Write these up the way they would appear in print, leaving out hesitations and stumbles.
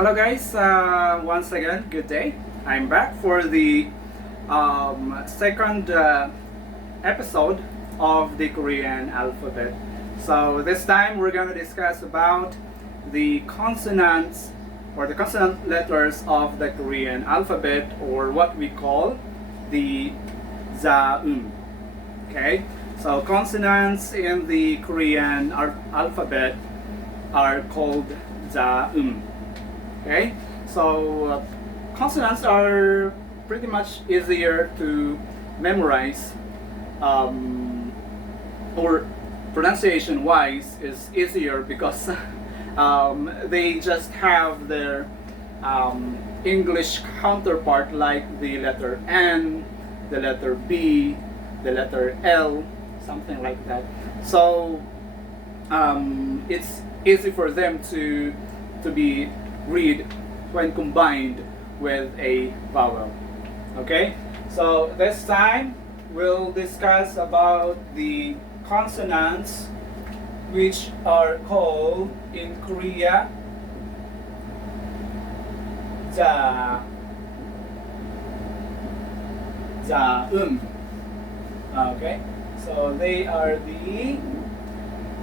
Hello guys, once again, good day. I'm back for the second episode of the Korean alphabet. So this time we're going to discuss about the consonants or the consonant letters of the Korean alphabet, or what we call the zaum. Okay, so consonants in the Korean alphabet are called zaum. Okay, so consonants are pretty much easier to memorize, or pronunciation wise is easier because they just have their English counterpart, like the letter N, the letter B, the letter L, something like that. So it's easy for them to be read when combined with a vowel. Okay, so this time we'll discuss about the consonants, which are called in Korea za, zaum. Okay, so they are the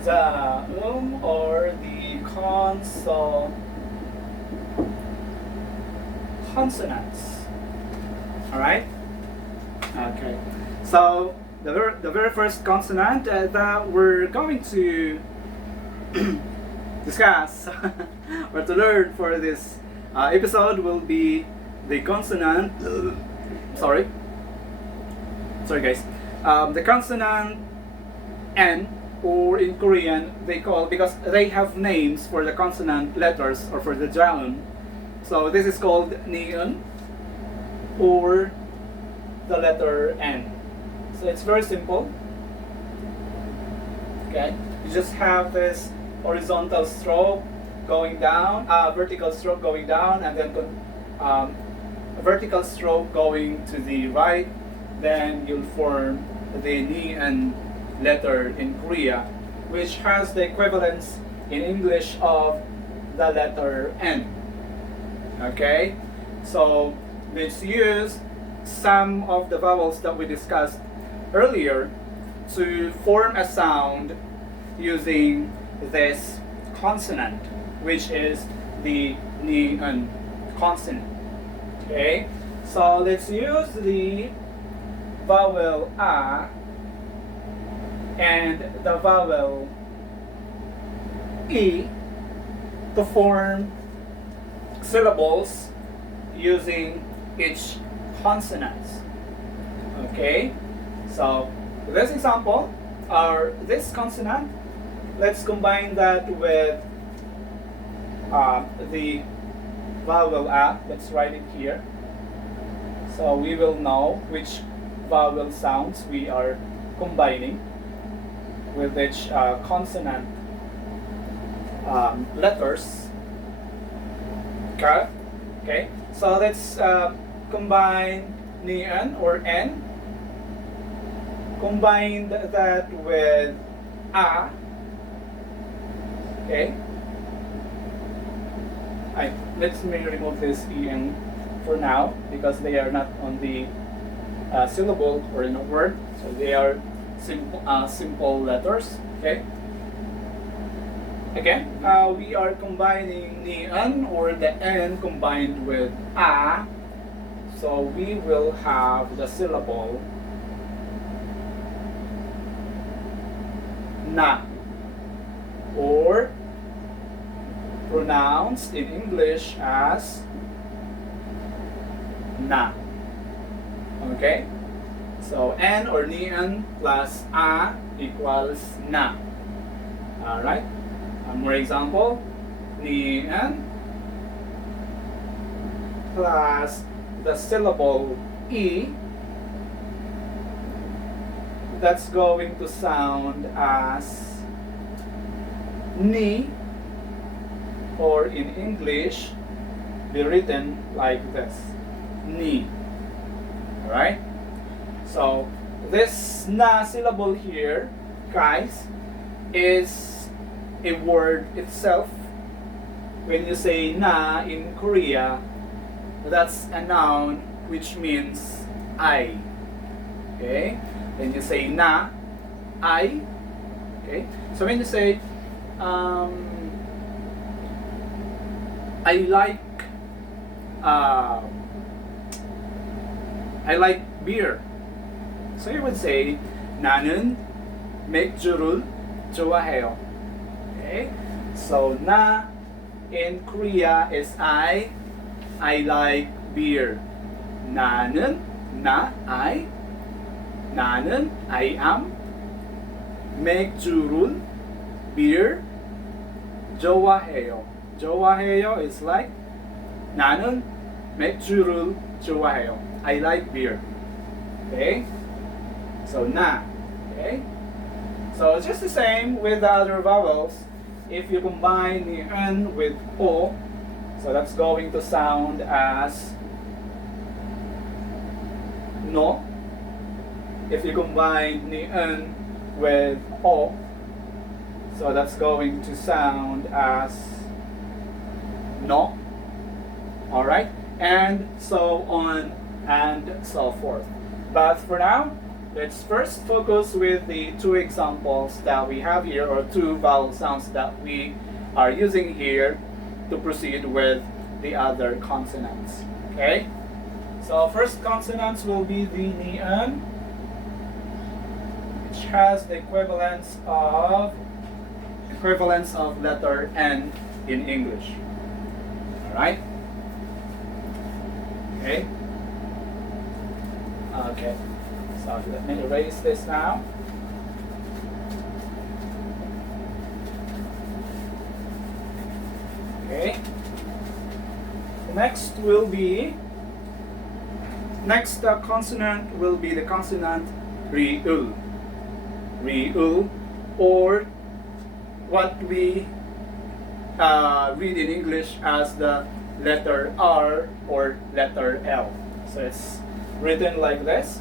zaum, or the consonants. All right. Okay. So the very first consonant that we're going to discuss or to learn for this episode will be the consonant. Sorry. Sorry, guys. The consonant N, or in Korean they call, because they have names for the consonant letters or for the jaun. So this is called niun, or the letter N. So it's very simple. Okay, you just have this horizontal stroke going down, vertical stroke going down, and then a vertical stroke going to the right. Then you'll form the niun letter in Korea, which has the equivalence in English of the letter N. Okay, so let's use some of the vowels that we discussed earlier to form a sound using this consonant, which is the niun consonant. Okay, so let's use the vowel a and the vowel e to form syllables using each consonants. Okay, so this example, or this consonant, let's combine that with the vowel a. Let's write it here, so we will know which vowel sounds we are combining with each consonant letters. Okay, so let's combine niun or N, combine that with a. Okay, let me remove this en for now because they are not on the syllable or in a word, so they are simple letters. Okay, again, we are combining niun, or the N combined with a, so we will have the syllable na, or pronounced in English as na. Okay, so N or niun plus a equals na. All right. More example, niun plus the syllable e, that's going to sound as ni, or in English be written like this, ni. Alright, so this na syllable here, guys, is a word itself when you say na in Korea, that's a noun which means I. Okay? When you say na, I. Okay? So when you say I like beer. So you would say 나는 맥주를 좋아해요. Okay? So na in Korea is I like beer. 나는 I am 맥주를 beer 좋아해요. 좋아해요 is like 나는 맥주를 좋아해요. I like beer. Okay? So na. Okay? So it's just the same with the other vowels. If you combine the n with o, so that's going to sound as no. If you combine the n with o, so that's going to sound as no. Alright? And so on and so forth. But for now, let's first focus with the two examples that we have here, or two vowel sounds that we are using here to proceed with the other consonants. Okay? So first consonants will be the ni-en, which has the equivalence of letter N in English. Alright? Okay? Okay. So let me erase this now. Okay. Next consonant will be the consonant riul. Riul, or what we read in English as the letter R or letter L. So it's written like this.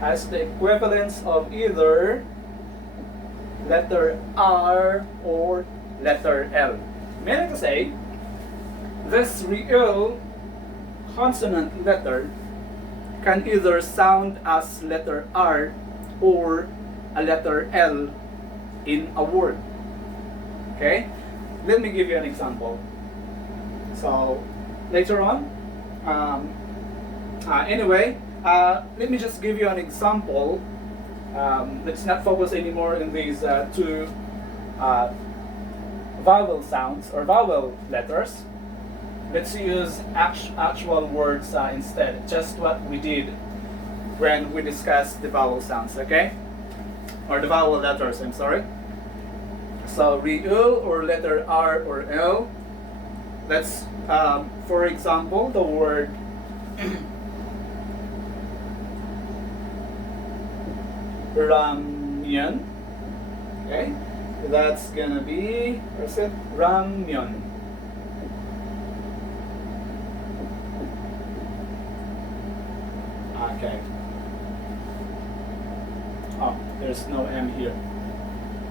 Has the equivalence of either letter R or letter L. Meaning to say, this real consonant letter can either sound as letter R or a letter L in a word. Okay? Let me give you an example. So later on, let me just give you an example. Let's not focus anymore on these two vowel sounds or vowel letters. Let's use actual words instead, just what we did when we discussed the vowel sounds, okay? Or the vowel letters, I'm sorry. So riul, or letter R or L. Let's, for example, the word ramyeon. Okay, that's gonna be, where's it? Ramyeon. Okay. Oh, there's no M here.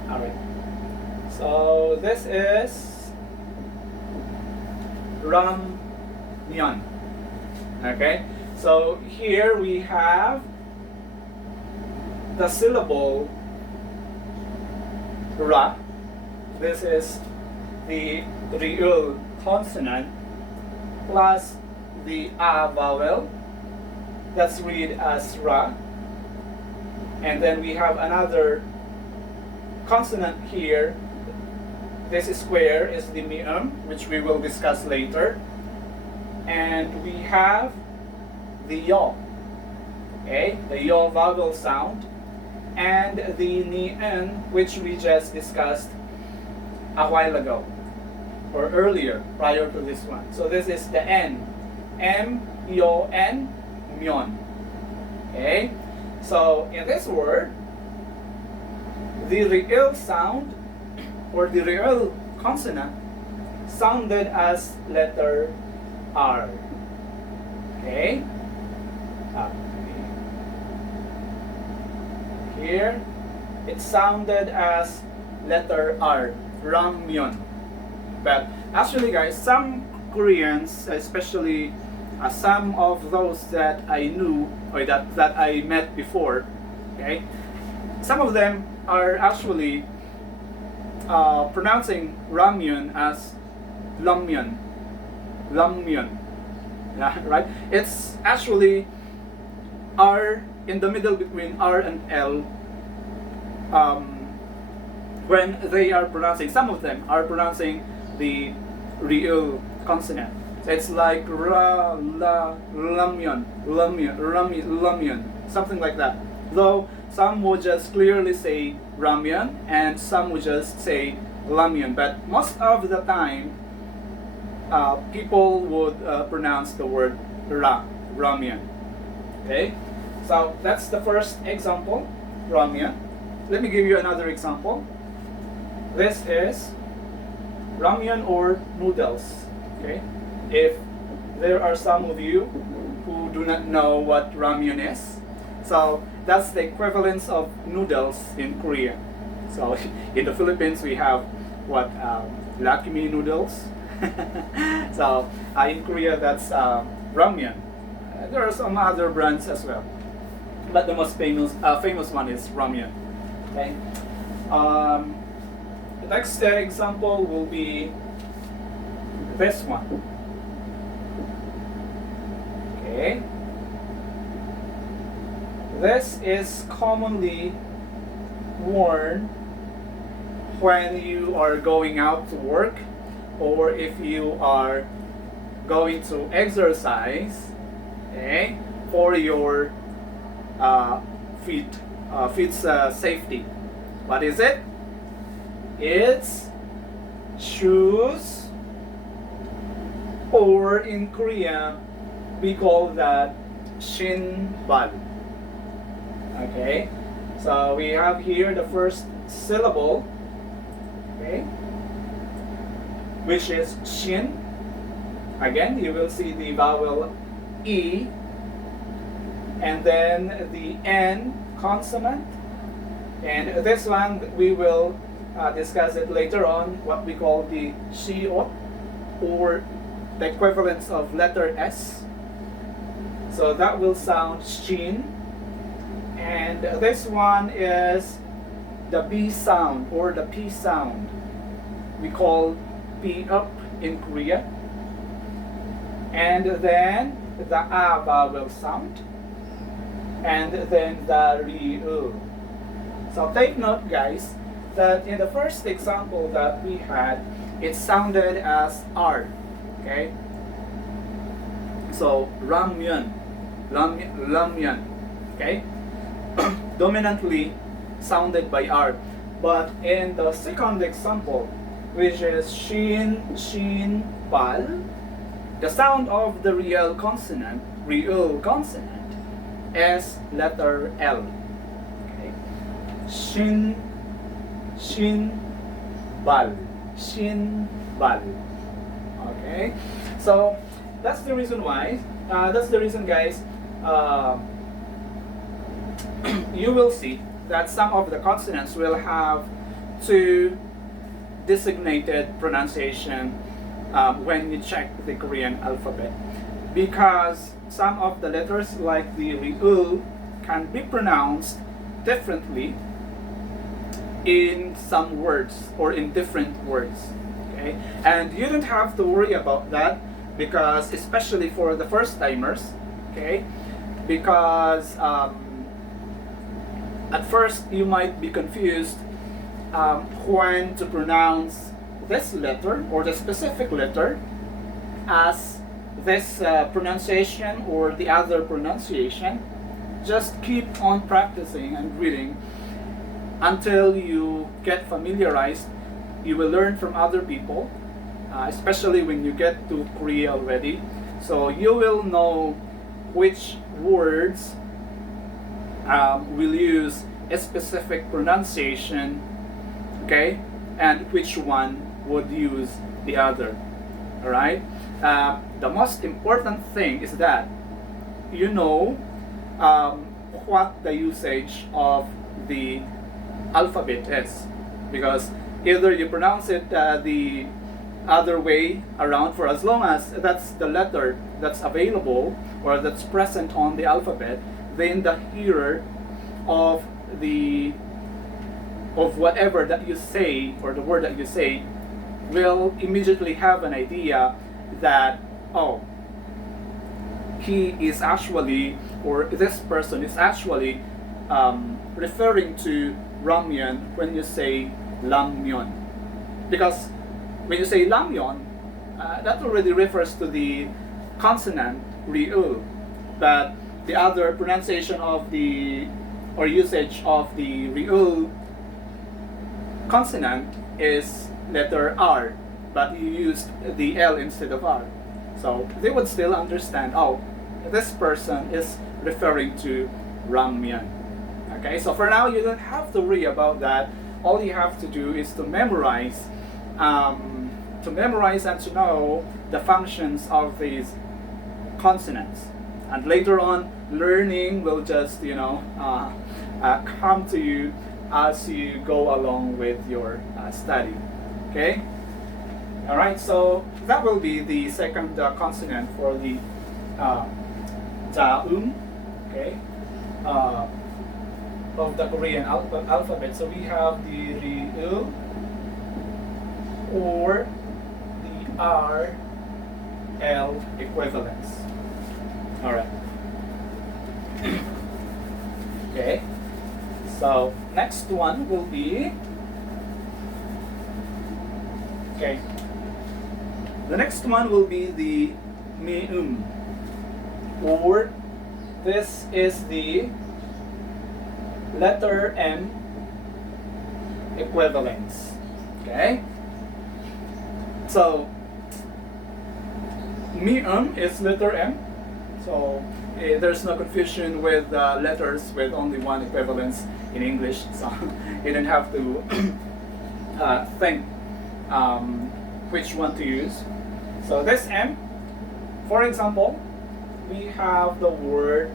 Alright. So this is ramyeon. Okay. So here we have the syllable ra. This is the real consonant plus the a vowel. That's read as ra. And then we have another consonant here. This square is the mi'am, which we will discuss later. And we have the yo. Okay, the yo vowel sound. And the ni-en, which we just discussed a while ago, or earlier, prior to this one. So this is the N. M-yo-n, myon. Okay? So in this word, the real sound, or the real consonant, sounded as letter R. Okay? Here, It sounded as letter R, ramyeon. But actually, guys, some Koreans, especially some of those that I knew or that I met before, okay, some of them are actually pronouncing ramyun as lamyeon, lamyeon, yeah, right? It's actually R in the middle between R and L. When they are pronouncing, some of them are pronouncing the real consonant. So it's like ra, la, lamyon, lamyon, lamyon, something like that. Though some would just clearly say ramyon and some would just say lamyon. But most of the time, people would pronounce the word ra, ramyon. Okay? So that's the first example, ramyon. Let me give you another example. This is ramyun or noodles. Okay, if there are some of you who do not know what ramyun is, so that's the equivalence of noodles in Korea. So in the Philippines we have what Lakme noodles. So in Korea that's ramyun. There are some other brands as well, but the most famous one is ramyun. Okay. The next example will be this one. Okay. This is commonly worn when you are going out to work or if you are going to exercise, okay, for your feet's safety. What is it? It's shoes, or in Korea we call that shinbal. Okay, so we have here the first syllable, okay, which is shin. Again, you will see the vowel E, and then the N consonant, and this one we will discuss it later on, what we call the shiot, or the equivalence of letter S. So that will sound shin. And this one is the B sound or the P sound. We call P up in Korea. And then the A vowel sound. And then the Ri-u. So take note, guys, that in the first example that we had, it sounded as R. Okay? So ramyun, lamyun. Okay? Dominantly sounded by R. But in the second example, which is shin, bal, the sound of the real consonant is letter L. Okay? Shin, bal. Okay? So that's the reason why, guys, you will see that some of the consonants will have two designated pronunciation when you check the Korean alphabet, because some of the letters like the Ri-u can be pronounced differently in some words or in different words. Okay, and you don't have to worry about that, because especially for the first timers, okay, because at first you might be confused when to pronounce this letter or the specific letter as this pronunciation or the other pronunciation. Just keep on practicing and reading until you get familiarized. You will learn from other people, especially when you get to Korea already. So you will know which words will use a specific pronunciation, okay, and which one would use the other. All right. The most important thing is that you know what the usage of the alphabet is, because either you pronounce it the other way around, for as long as that's the letter that's available or that's present on the alphabet, then the hearer of whatever that you say, or the word that you say, will immediately have an idea that, oh, he is actually, or this person is actually referring to ramyeon when you say ramyeon. Because when you say ramyeon, that already refers to the consonant ryul, but the other pronunciation of the, or usage of the ryul consonant is letter R, but you used the L instead of R. So they would still understand, oh, this person is referring to ramyeon. Okay, so for now you don't have to worry about that. All you have to do is to memorize and to know the functions of these consonants. And later on, learning will just, come to you as you go along with your study. Okay? Alright, so that will be the second consonant for the jaum, okay, of the Korean alphabet. So we have the ryul, or the R-L equivalents. Alright. Okay. So next one will be, okay, the next one will be the mium, or this is the letter M equivalents. Okay, so mium is letter M, so there's no confusion with letters with only one equivalence in English, so you don't have to think which one to use. So this M, for example, we have the word,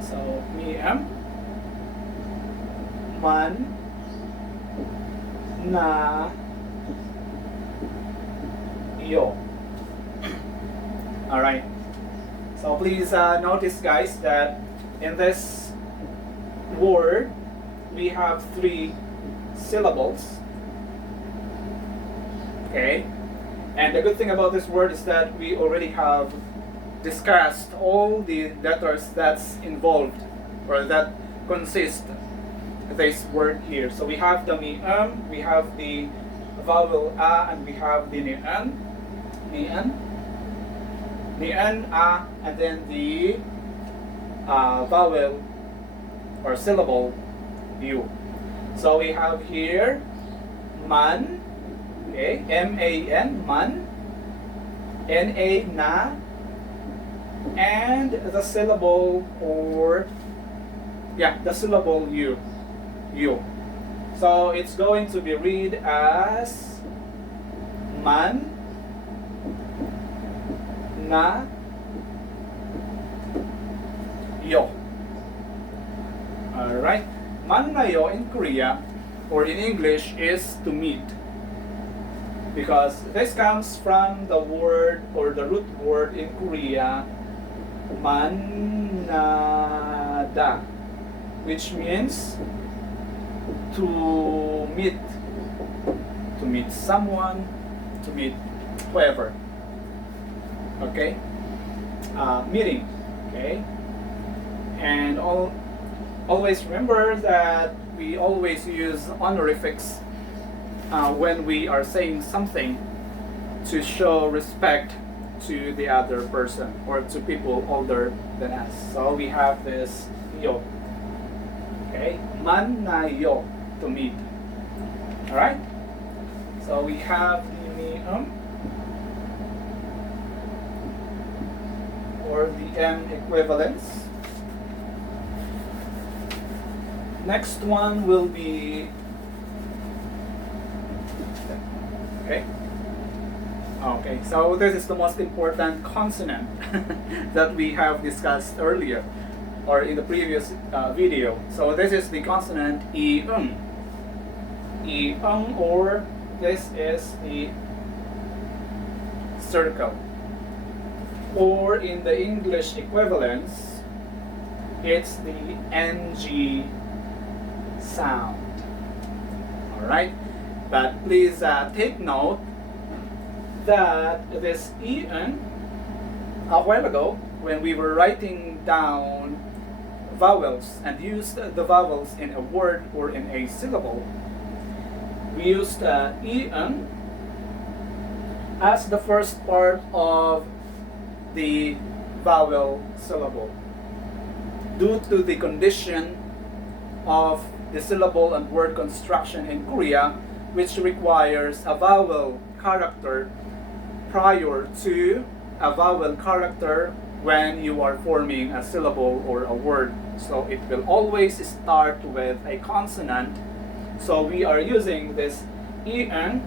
so mium, man, na, yo. Alright, so please notice, guys, that in this word we have 3 syllables. Okay, and the good thing about this word is that we already have discussed all the letters that's involved, or that consist this word here. So we have the mium, we have the vowel a, and we have the nian, a, and then the vowel or syllable u. So we have here man, okay, M-A-N, man, N-A, na, and the syllable, or the syllable u. So it's going to be read as man, na, yo. Alright, man na yo in Korea, or in English, is to meet, because this comes from the word, or the root word in Korea, manada, which means to meet someone, to meet whoever. Okay, meeting. Okay, and always remember that we always use honorifics when we are saying something to show respect to the other person or to people older than us. So we have this yo. Okay, man na yo, to meet. All right. So we have the mium, or the M equivalents. Next one will be, okay, so this is the most important consonant that we have discussed earlier. or in the previous video. So this is the consonant E-ung. E-ung, or this is the circle. Or in the English equivalence, it's the NG sound. Alright? But please take note that this E-ung, a while ago, when we were writing down vowels and used the vowels in a word or in a syllable, we used E-ung as the first part of the vowel syllable due to the condition of the syllable and word construction in Korea, which requires a vowel character prior to a vowel character when you are forming a syllable or a word. So it will always start with a consonant. So we are using this E-ung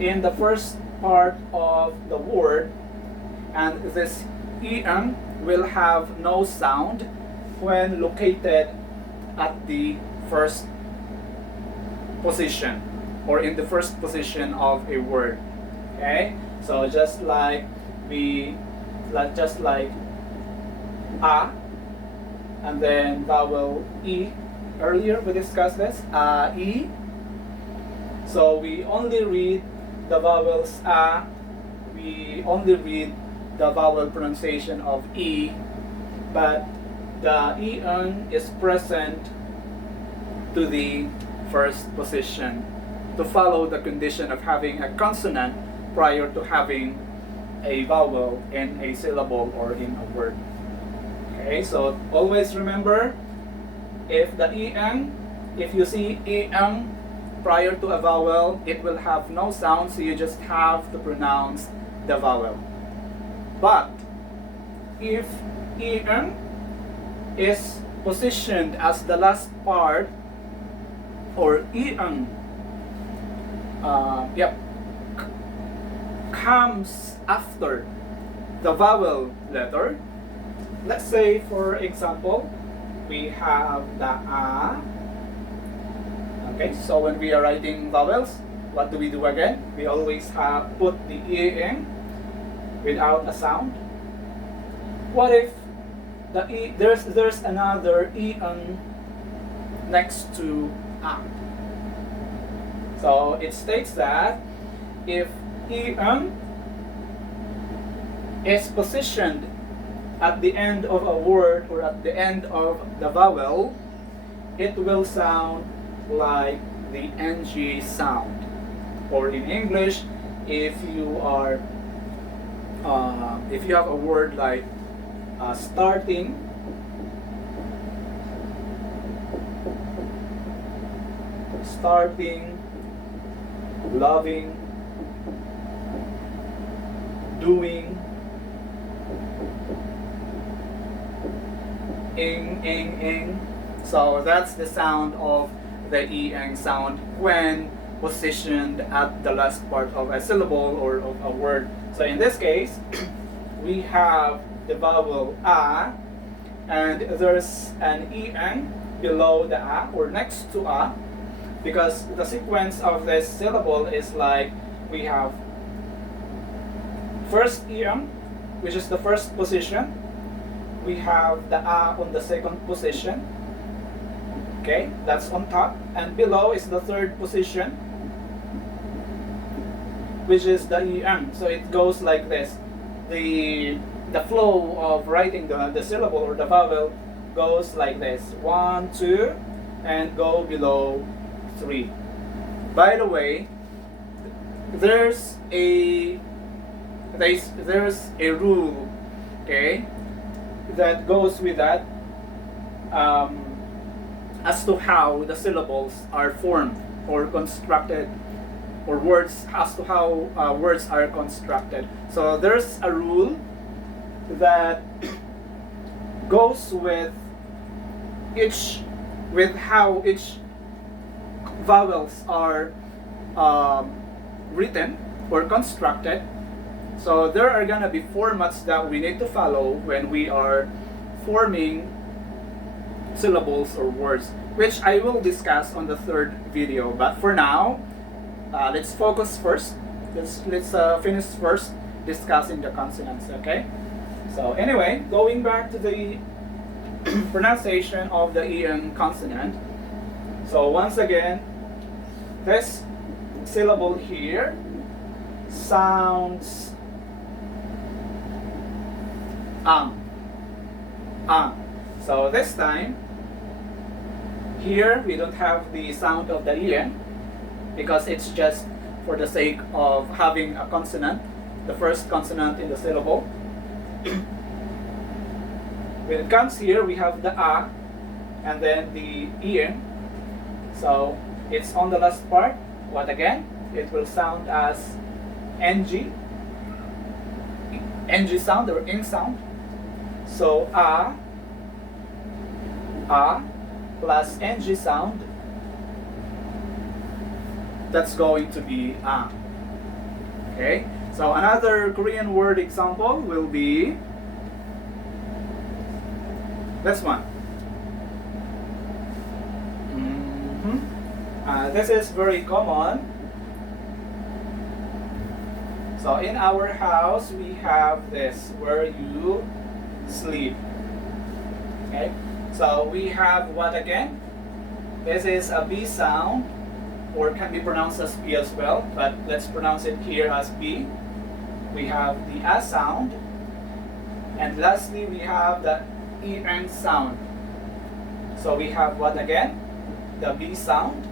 in the first part of the word, and this E-ung will have no sound when located at the first position or in the first position of a word. Okay, so just like a, and then vowel E. Earlier we discussed this, E. So we only read the vowels a, we only read the vowel pronunciation of E, but the E-ung is present to the first position to follow the condition of having a consonant prior to having a vowel in a syllable or in a word. Okay, so always remember, if the E-ung, if you see E-ung prior to a vowel, it will have no sound, so you just have to pronounce the vowel. But if E-ung is positioned as the last part, or E-ung comes after the vowel letter, let's say for example we have the a. Okay, so when we are writing vowels, what do we do again? We always have put the E-ung without a sound. What if the E, there's another E-ung next to a? So it states that if E-ung is positioned at the end of a word or at the end of the vowel, it will sound like the NG sound. Or in English, if you have a word like starting, loving, doing, ing. So that's the sound of the E-ung sound when positioned at the last part of a syllable or of a word. So in this case, we have the vowel a, and there's an E-ung below the a or next to a, because the sequence of this syllable is like we have first E-ung, which is the first position. We have the a on the second position. Okay, that's on top, and below is the third position, which is the E-ung. So it goes like this. The flow of writing the syllable or the vowel goes like this: 1, 2, and go below 3. By the way, there's a rule, okay, that goes with that, as to how the syllables are formed or constructed, or words, as to how words are constructed. So there's a rule that goes with how each vowels are written or constructed. So there are gonna be formats that we need to follow when we are forming syllables or words, which I will discuss on the third video. But for now, let's focus first. Let's finish first discussing the consonants. Okay. So anyway, going back to the pronunciation of the EN consonant. So once again, this syllable here sounds So this time, here we don't have the sound of the EN because it's just for the sake of having a consonant, the first consonant in the syllable. When it comes here, we have the A and then the EN. So it's on the last part. What again? It will sound as NG sound or ing sound. So A plus NG sound, that's going to be A. Okay, so another Korean word example will be this one. This is very common. So in our house, we have this where you sleep. Okay, so we have what again? This is a B sound, or can be pronounced as B as well, but let's pronounce it here as B. We have the A sound, and lastly we have the EN sound. So we have what again? The B sound,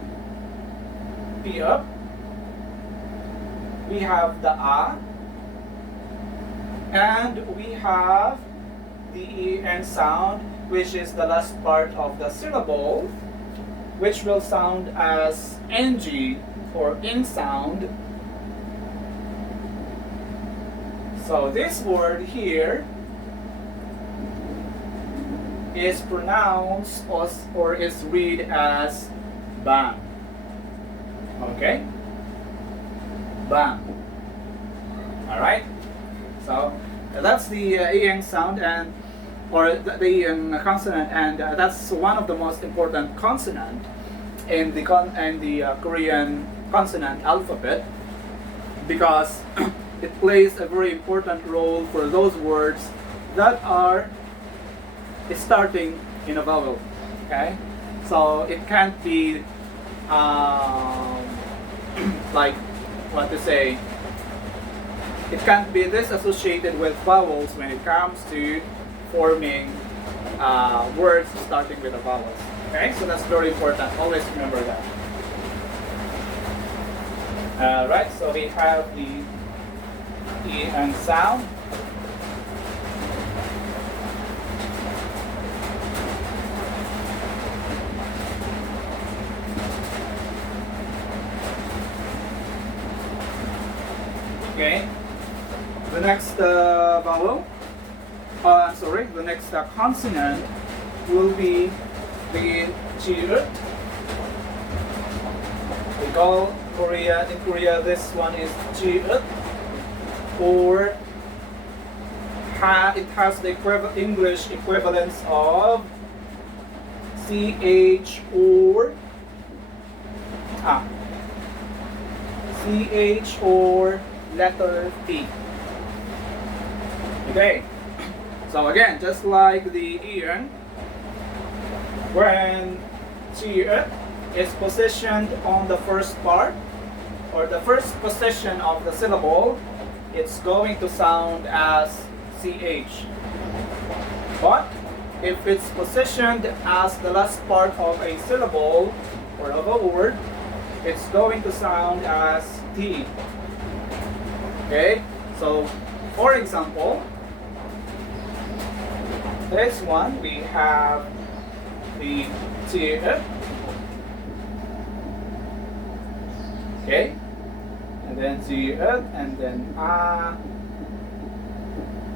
P up. We have the A, and we have the EN sound, which is the last part of the syllable, which will sound as NG or ing sound. So this word here is pronounced or is read as bang. Okay? Bang. Alright? So that's the EN sound and or the consonant, and that's one of the most important consonant in the Korean consonant alphabet, because it plays a very important role for those words that are starting in a vowel. Okay, so it can't be like what to say. It can't be disassociated with vowels when it comes to forming words starting with the vowels. Okay, so that's very important. Always remember that. Right, so we have the EN sound. Okay, the next vowel. The next consonant will be the jiut. We call in Korea this one is jiut, or it has the English equivalence of CH or CH or letter T. Okay. So again, just like the EN, when jiut is positioned on the first part, or the first position of the syllable, it's going to sound as CH. But if it's positioned as the last part of a syllable or of a word, it's going to sound as T. Okay? So, for example, this one, we have the jiut. Okay, and then jiut, and then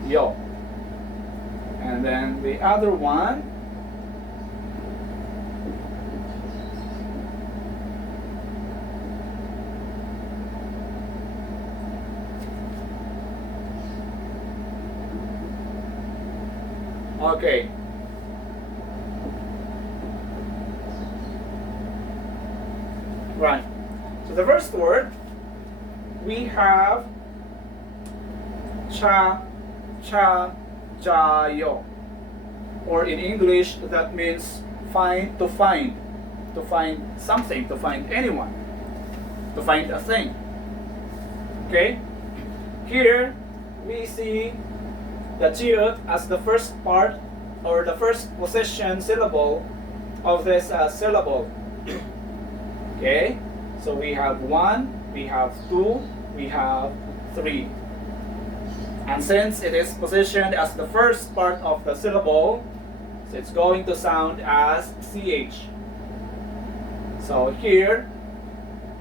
yo, and then the other one, okay, Right. So the first word, we have cha, jayo. Or in English, that means to find something, to find anyone, to find a thing. Okay? Here, we see the jiut as the first part or the first possession syllable of this syllable. Okay? So we have 1, we have 2, we have 3. And since it is positioned as the first part of the syllable, so it's going to sound as CH. So here,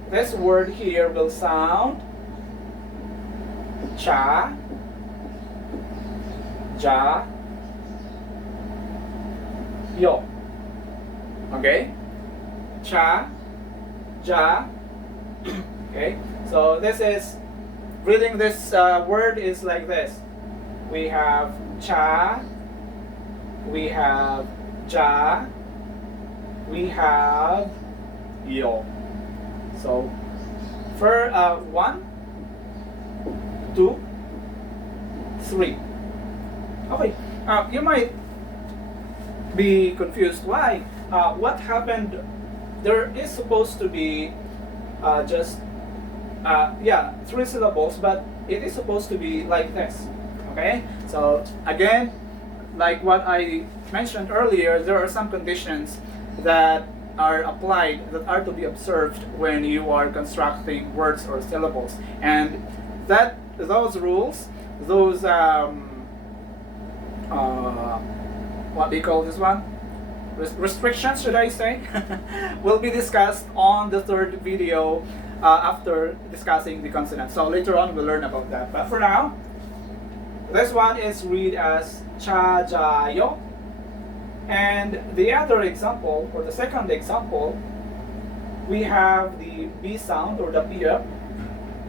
this word here will sound cha, ja, yo. Okay? Cha, ja. Okay? So this is, reading this word is like this. We have cha, we have ja, we have yo. So for 1, 2, 3. Okay, you might be confused. Why? What happened? There is supposed to be just 3 syllables, but it is supposed to be like this. Okay, so again, like what I mentioned earlier, there are some conditions that are applied, that are to be observed when you are constructing words or syllables, and that those rules, those what do you call this one? Restrictions, should I say, will be discussed on the third video after discussing the consonants. So later on we'll learn about that. But for now, this one is read as cha, ja, yo. And the other example, or the second example, we have the B sound or the P up,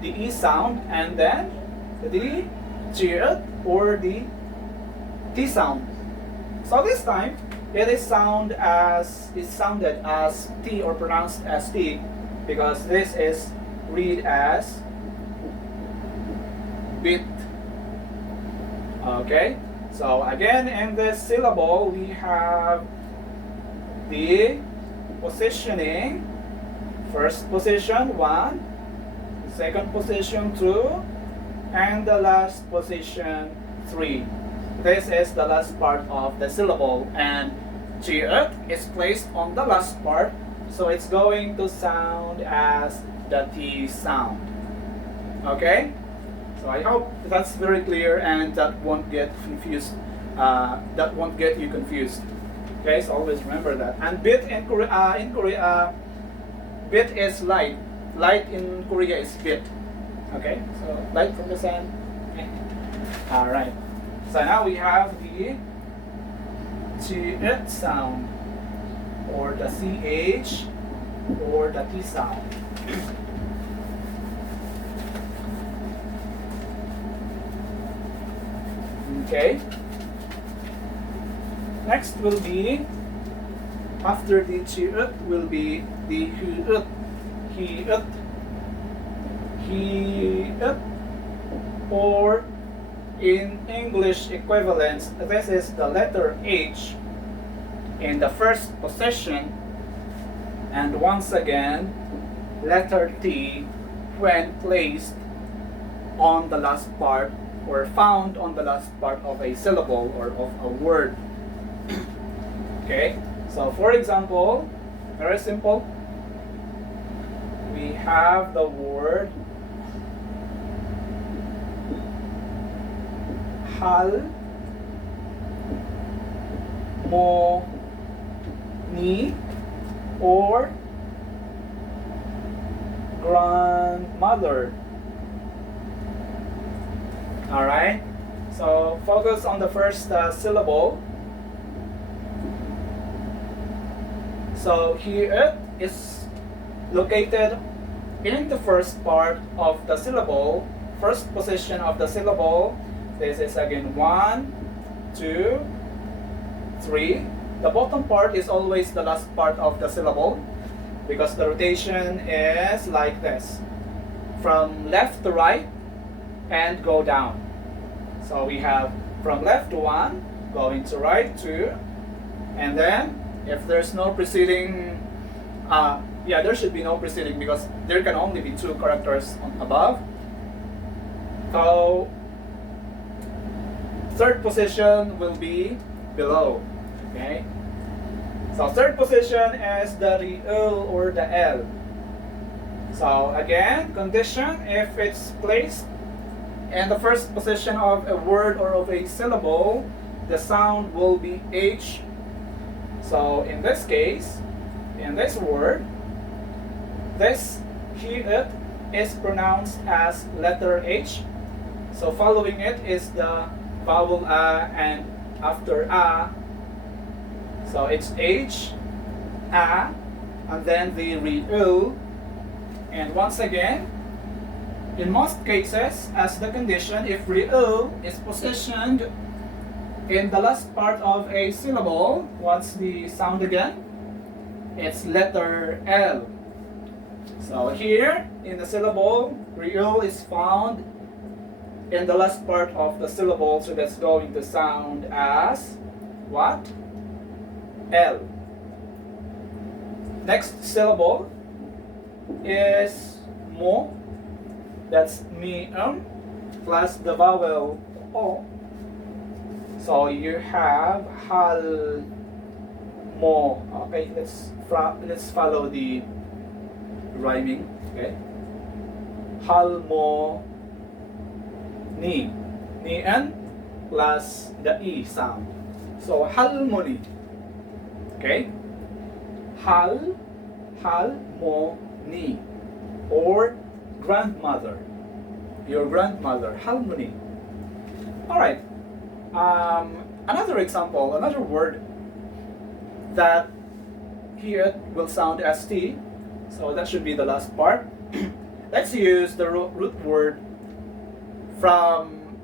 the E sound, and then the G or the T sound. So this time it is sounded as T or pronounced as T, because this is read as bit. Okay, so again in this syllable we have the positioning. First position 1, second position 2, and the last position 3. This is the last part of the syllable, and jiut is placed on the last part, so it's going to sound as the T sound. Okay? So I hope that's very clear and that won't get confused. That won't get you confused. Okay, so always remember that. And bit in Korea, bit is light. Light in Korea is bit. Okay, so light from the sun. Okay. All right. So now we have the jiut sound, or the CH, or the T sound. Okay. Next will be, after the jiut will be the hyut, or in English equivalents, this is the letter H in the first possession, and once again letter T when placed on the last part, or found on the last part of a syllable or of a word. Okay, so for example, very simple, we have the word hal, mo, ni, or grandmother. Alright, so focus on the first syllable. So here is located in the first part of the syllable, first position of the syllable. This is again 1, 2, 3. The bottom part is always the last part of the syllable. because the rotation is like this, from left to right and go down. So we have from left to 1, going to right 2, and then if there's no preceding, there should be no preceding because there can only be 2 characters above. So third position will be below. Okay. So third position is the real or the L. So again, condition, if it's placed in the first position of a word or of a syllable, the sound will be H. So in this case, in this word, this here is pronounced as letter H. So following it is the vowel A, and after A, so it's H, A, and then the real. And once again, in most cases, as the condition, if real is positioned in the last part of a syllable, what's the sound again? It's letter L. So here, in the syllable, real is found in the last part of the syllable, so that's going to sound as what? L. Next syllable is mo. That's mi plus the vowel o. So you have hal mo. Okay, let's follow the rhyming. Okay, hal mo ni n plus the e sound. So harmony. Okay, harmony, or grandmother, your grandmother, harmony. All right. Another example, another word that here will sound as T. So that should be the last part. Let's use the root word from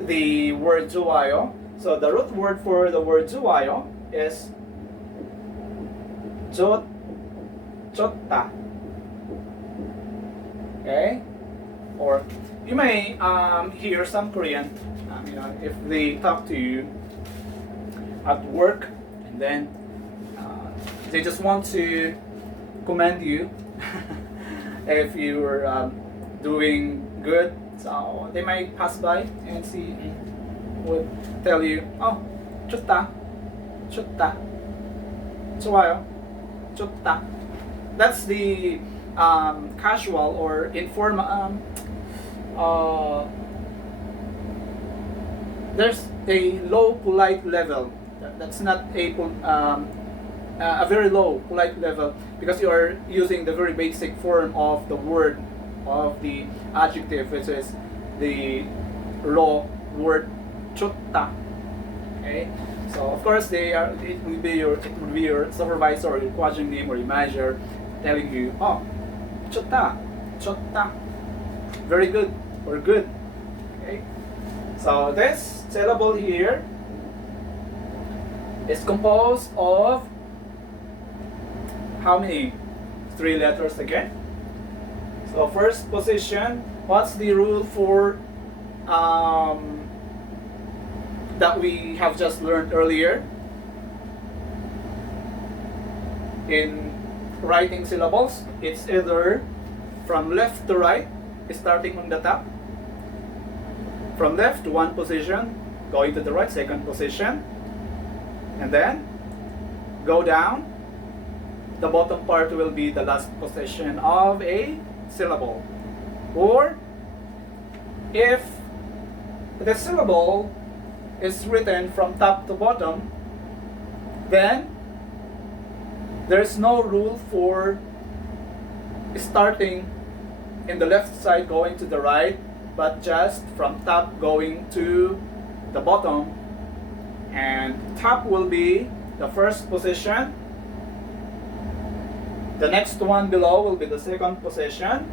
the word zuwayo. So the root word for the word zuwayo is chotta. Okay? Or you may hear some Korean, if they talk to you at work, and then they just want to commend you if you're doing good. So they might pass by and would tell you, oh, 좋다, 좋아요, 좋다. That's the casual or informal. There's a low polite level. That's not a very low polite level, because you are using the very basic form of the word, of the adjective, which is the raw word chutta. Okay, so of course it will be your supervisor or your quadrant name or your manager telling you, oh, chutta, very good or good. Okay, so this syllable here is composed of how many? 3 letters again. So first position, what's the rule for that we have just learned earlier in writing syllables? It's either from left to right, starting on the top, from left to 1 position, going to the right, 2nd position, and then go down. The bottom part will be the last position of a syllable. Or if the syllable is written from top to bottom, then there's no rule for starting in the left side going to the right, but just from top going to the bottom, and top will be the first position. The next one below will be the 2nd position.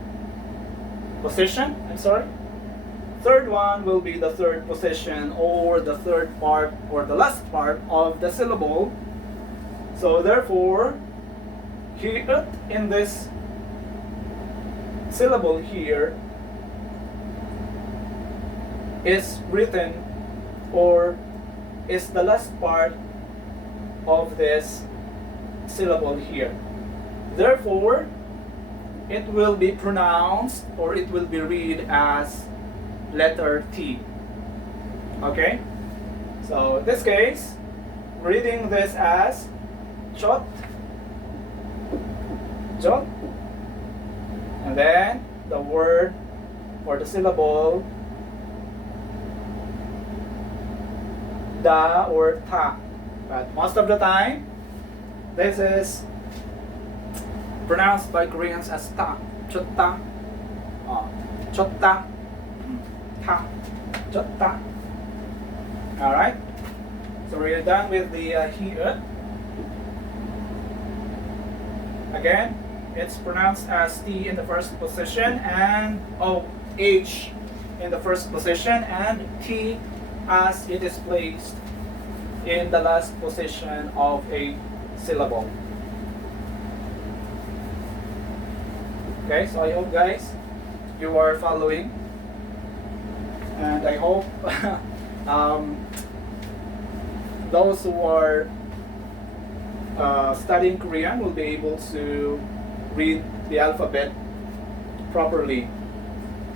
Third one will be the 3rd position, or the 3rd part, or the last part of the syllable. So therefore, Hiut in this syllable here is written, or is the last part of this syllable here. Therefore, it will be pronounced, or it will be read as letter T. Okay? So in this case, reading this as chot, jot, and then the word or the syllable da or ta. But most of the time, this is pronounced by Koreans as ta, chotta, chotta, ta, chotta. Alright, so we're done with the hiut. Again, it's pronounced as T in the first position, and H in the first position, and T as it is placed in the last position of a syllable. Okay, so I hope guys you are following, and I hope those who are studying Korean will be able to read the alphabet properly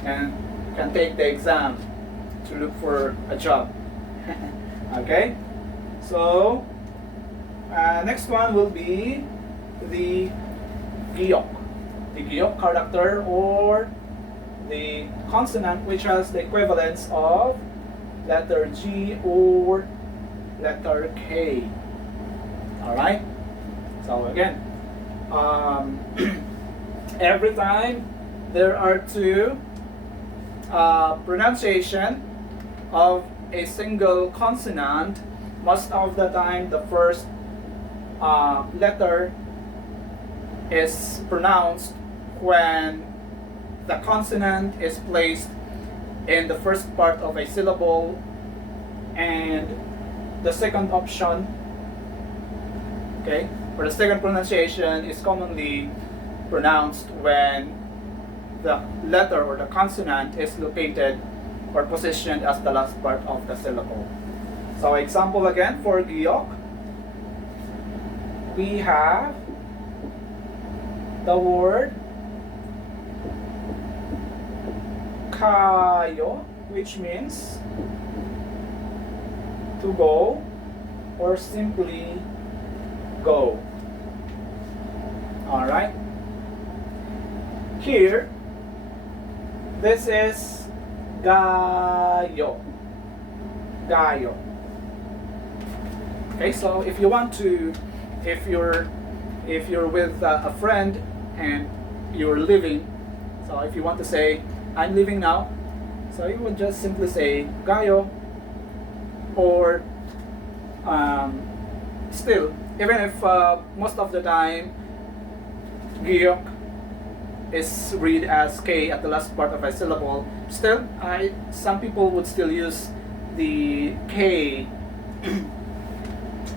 and can take the exam to look for a job. Okay, so next one will be the giok. The giok character, or the consonant which has the equivalence of letter G or letter K. Alright, so again, every time there are two pronunciation of a single consonant, most of the time the first letter is pronounced when the consonant is placed in the first part of a syllable, and the second option, okay, or the second pronunciation is commonly pronounced when the letter or the consonant is located or positioned as the last part of the syllable. So example again for giok, we have the word kayo, which means to go or simply go. Alright, here this is gayo, gayo. Okay, so if you want to, if you're with a friend and you're leaving, so if you want to say I'm leaving now, so you would just simply say gayo, or still, even if most of the time giok is read as K at the last part of a syllable, still some people would still use the K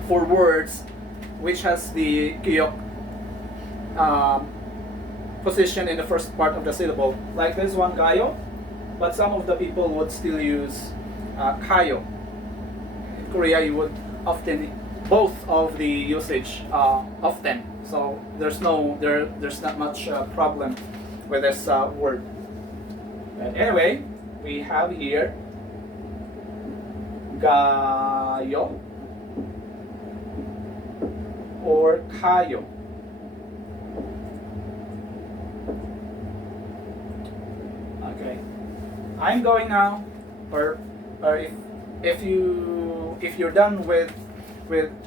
for words which has the giok position in the first part of the syllable, like this one gayo, but some of the people would still use kayo. In Korea you would often both of the usage often, so there's not much problem with this word. But anyway, we have here gayo or kayo. Okay, I'm going now, or if you're done with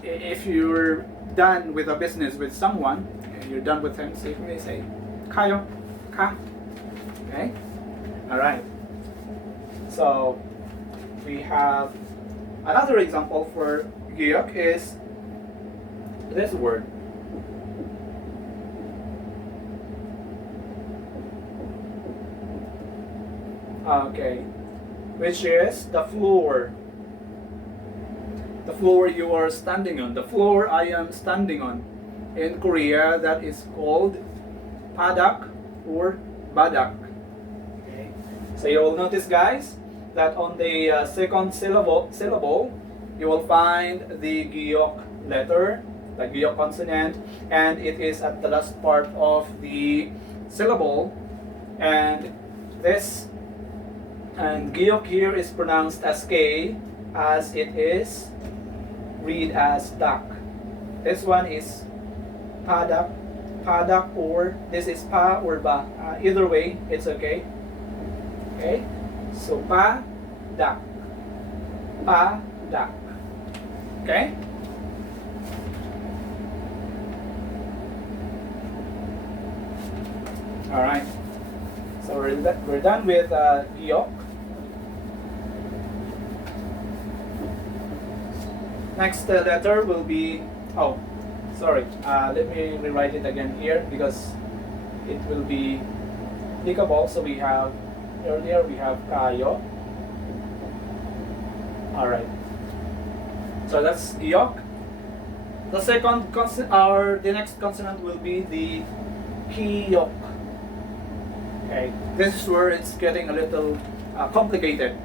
if you're done with a business with someone, you're done with him, so you may say kayo, ka. Okay, all right. So we have another example for giok is this word. Okay, which is the floor. The floor you are standing on. The floor I am standing on. in Korea that is called padak or badak. Okay. So you will notice, guys, that on the second syllable, you will find the gyok letter, the gyok consonant, and it is at the last part of the syllable. And this and gyok here is pronounced as K, as it is read as dak. This one is padak, or this is pa or ba. Either way, it's okay. Okay, so padak. Okay. All right. So we're done with gyok. Next letter will be, oh, sorry, let me rewrite it again here because it will be applicable. So we have, earlier we have kayo. Alright, so that's gyok. The second consonant, or the next consonant will be the kiyok. Okay, this is where it's getting a little complicated.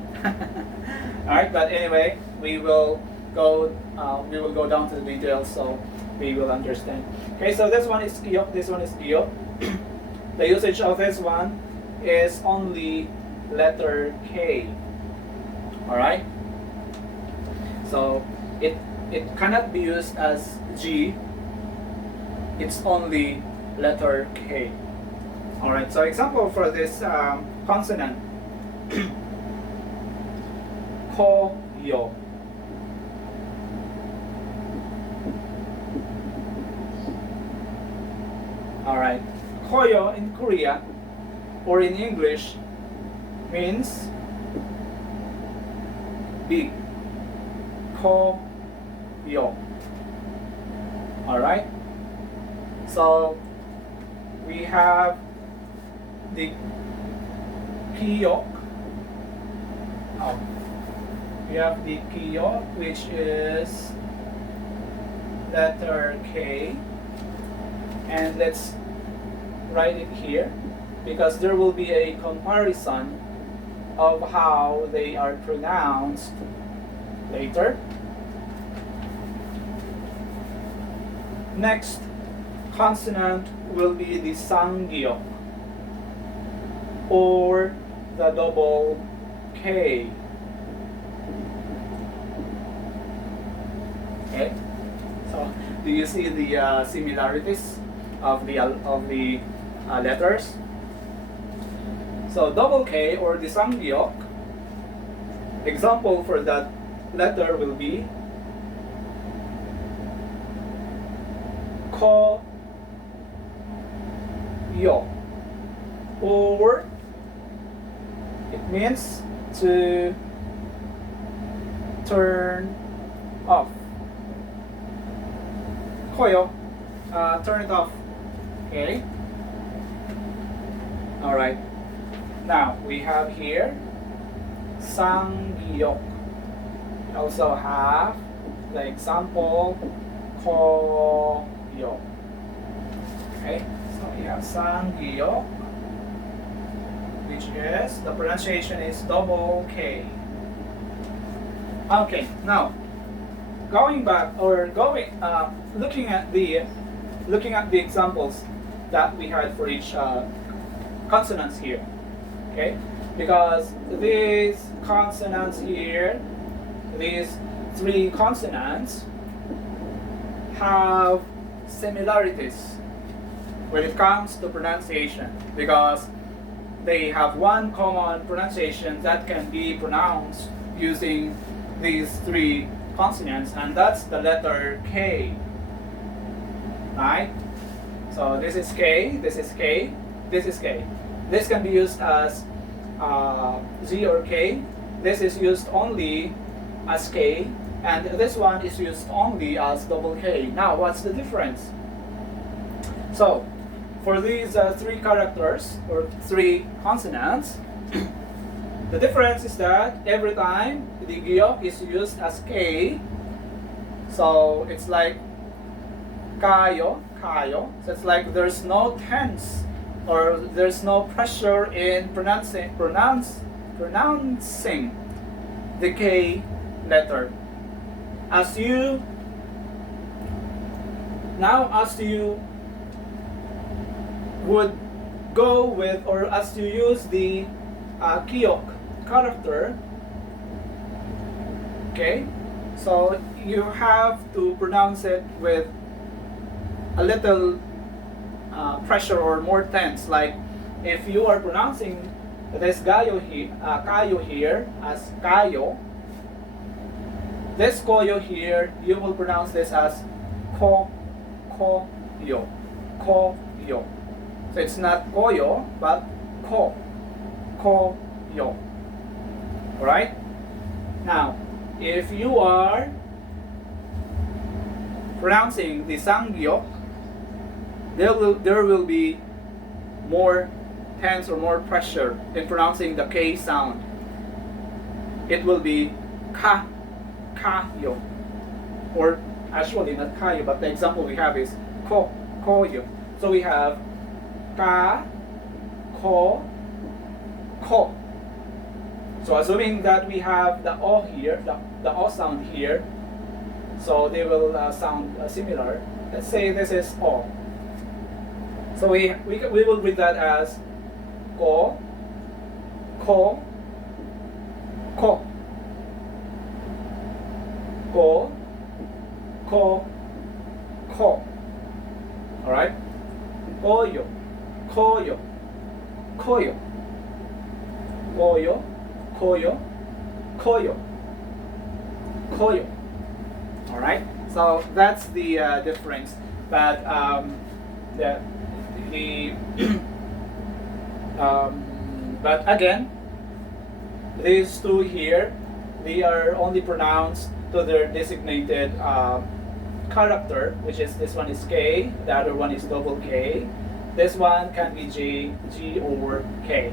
Alright, but anyway, we will go down to the details so we will understand. Okay, so this one is gyok, this one is gyok. The usage of this one is only letter K. Alright? So it cannot be used as G. It's only letter K. Alright, so example for this consonant. Koyo. Alright, koyo in Korea or in English means big. Koyo. Alright, so we have the kiyok. Oh, we have the kiyok, which is letter K. And let's write it here because there will be a comparison of how they are pronounced later. Next consonant will be the sangyok or the double K. Okay, so do you see the similarities of the letters? So double K or the sangyok, example for that letter will be ko yo, or it means to turn off. Koyo, turn it off. Okay. All right. Now we have here sangyok. We also have the example koyo. Okay. So we have sangyok, which is the pronunciation is double K. Okay. Now going back or looking at the examples that we had for each consonants here, okay? Because these consonants here, these three consonants have similarities when it comes to pronunciation because they have one common pronunciation that can be pronounced using these three consonants, and that's the letter K. Right? So this is K, this is K, this is K. This can be used as Z or K. This is used only as K, and this one is used only as double K. Now, what's the difference? So, for these three characters or three consonants, the difference is that every time the gyok is used as K, so it's like kayo, kayo. So it's like there's no tense or there's no pressure in pronouncing the K letter. As you would go with, or as you use the Kyok character, okay, so you have to pronounce it with a little pressure or more tense. Like if you are pronouncing this kayo here as kayo, this koyo here, you will pronounce this as koyo. So it's not koyo, but koyo. Alright? Now, if you are pronouncing the sangyok, there will be more tense or more pressure in pronouncing the K sound. It will be kayo. Or actually not kayo, but the example we have is koyo. So we have ka, ko. So assuming that we have the O here, the O sound here, so they will sound similar. Let's say this is O. So we will read that as ko, ko, ko, ko, ko, ko. All right? Koyo, koyo, koyo, koyo, koyo, koyo, koyo. All right. So that's the difference. But but again, these two here, they are only pronounced to their designated character, which is this one is K, the other one is double K. This one can be G, or K.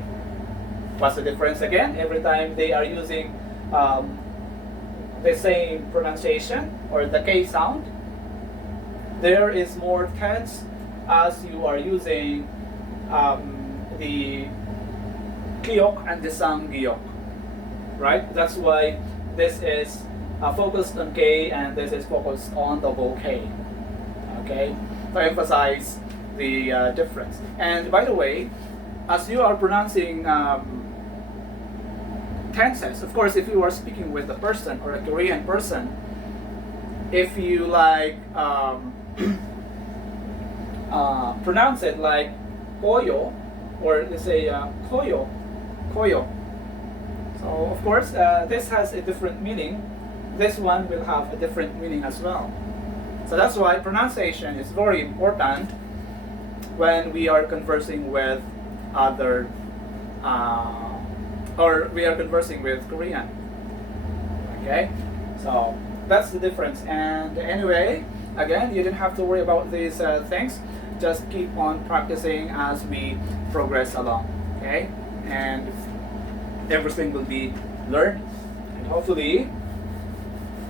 What's the difference again? Every time they are using the same pronunciation or the K sound, there is more tense as you are using the Kyok and the Sangyok, right? That's why this is focused on K and this is focused on double K, okay? To emphasize the difference. And by the way, as you are pronouncing tenses, of course, if you are speaking with a person or a Korean person, if you like pronounce it like koyo, or let's say koyo. So of course, this has a different meaning. This one will have a different meaning as well. So that's why pronunciation is very important when we are conversing with other, or we are conversing with Korean. Okay, so that's the difference. And anyway, again, you don't have to worry about these things. Just keep on practicing as we progress along. Okay, and everything will be learned, and hopefully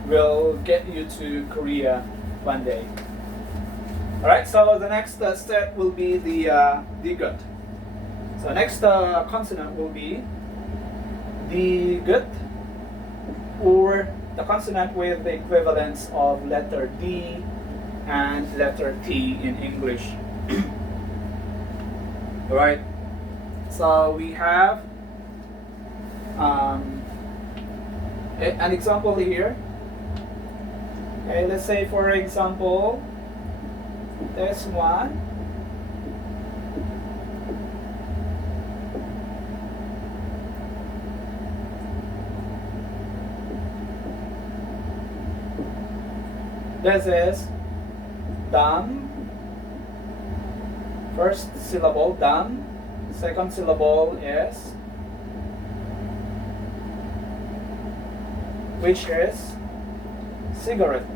will get you to Korea one day. Alright, so the next step will be the digut. So next consonant will be digut, or the consonant with the equivalence of letter D and letter T in English. Alright, so we have an example here. Okay, let's say for example, this one. This is dam. First syllable dam. Second syllable is, which is cigarette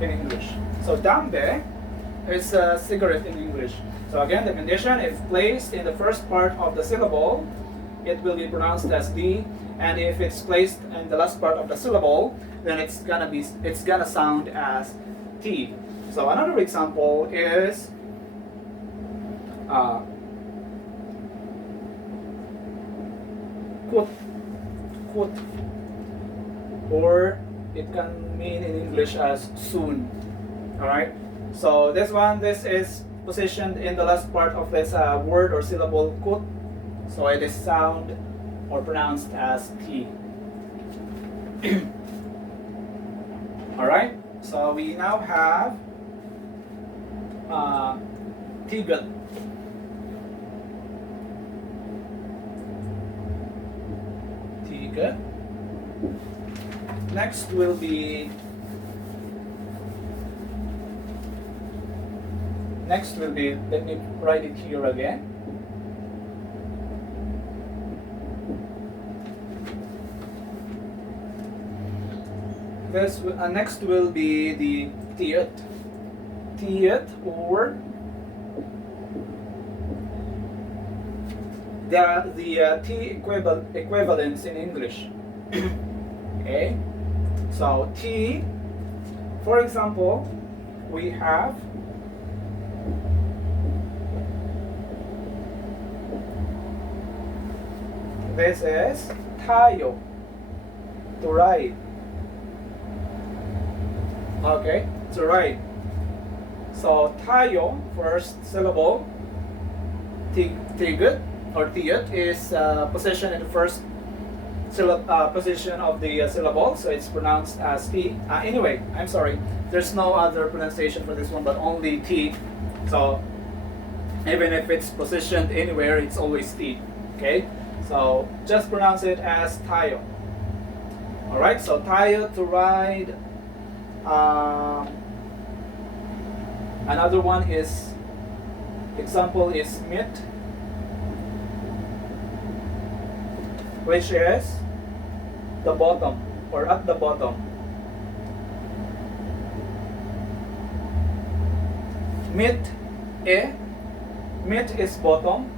in English. So dambe is a cigarette in English. So again, the condition, if placed in the first part of the syllable, it will be pronounced as D, and if it's placed in the last part of the syllable, then it's gonna sound as T. So another example is kut, kut, or it can mean in English as soon. All right. So this is positioned in the last part of this word or syllable kut. So it is sound or pronounced as T. All right. So we now have tigat. Tigat. Next will be let me write it here again. Next will be the tiat. Tiat, or the T equivalents in English. Okay, so T, for example, we have this is tayo, to ride. Okay, to ride. So tayo, first syllable, tigut or tiut is position in the first position of the syllable, so it's pronounced as T. Anyway, I'm sorry, there's no other pronunciation for this one but only T. So even if it's positioned anywhere, it's always T. Okay, so just pronounce it as tayo. All right, so tayo, to ride. Another one is, example is mit, which is the bottom or at the bottom. Mit is bottom.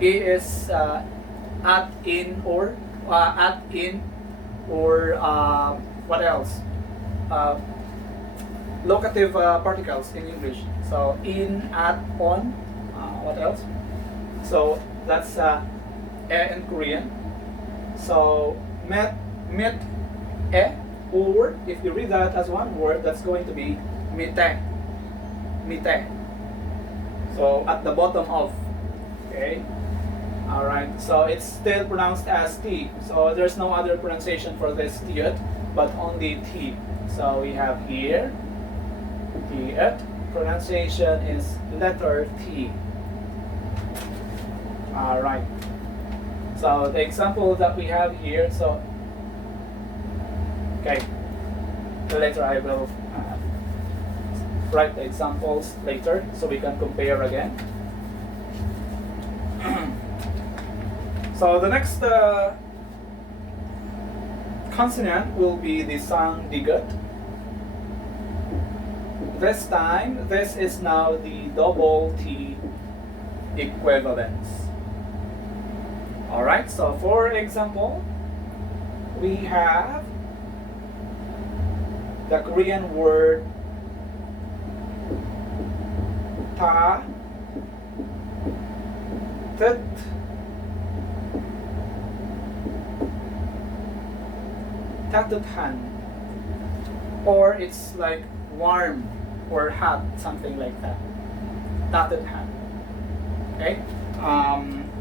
E is at, in, or what else? Locative particles in English. So in, at, on. What else? So that's in Korean. So mit, or if you read that as one word, that's going to be mite. So at the bottom of. Okay. All right. So it's still pronounced as T. So there's no other pronunciation for this tiut, but only T. So we have here tiut. Pronunciation is letter T. All right. So the example that we have here. So okay. Later I will write the examples later so we can compare again. So the next consonant will be the sound digut. This time, this is now the double T equivalence. Alright, so for example, we have the Korean word ta, tit, tatuthan, or it's like warm or hot, something like that. Tatuthan. Okay.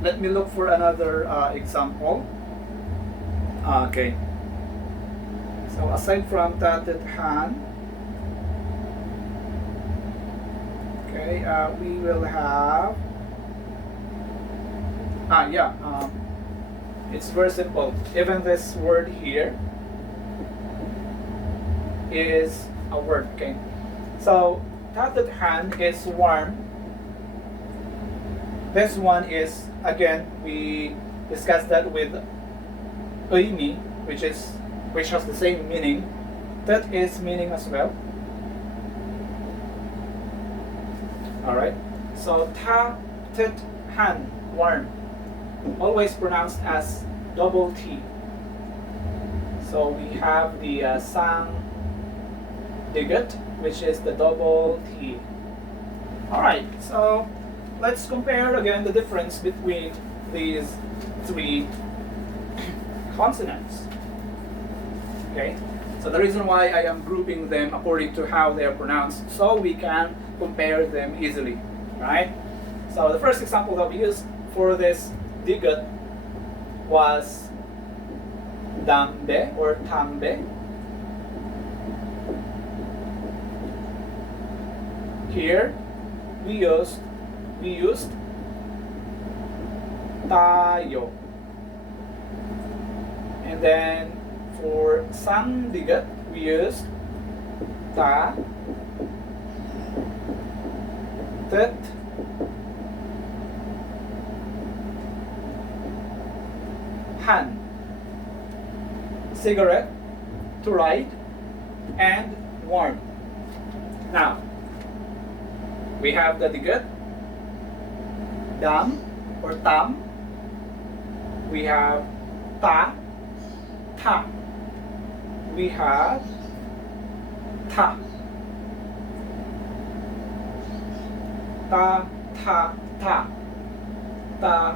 Let me look for another example. Okay. So aside from tatuthan, okay, we will have. It's very simple. Even this word here is a word. Okay. So tatuthan is warm. This one is, again, we discussed that with oimi, which has the same meaning. That is meaning as well. Alright. So tatuthan, warm, always pronounced as double T. So we have the sang digot, which is the double T. Alright, so let's compare again the difference between these three consonants. Okay, so the reason why I am grouping them according to how they are pronounced, so we can compare them easily, right? So the first example that we used for this digot was dambe or tambe. Here we used tayo. And then for sang digot we used ta, tet, han. Cigarette, to ride, and warm. Now we have the digot, dam or tam. We have ta, ta. We have ta, ta, ta, ta, ta,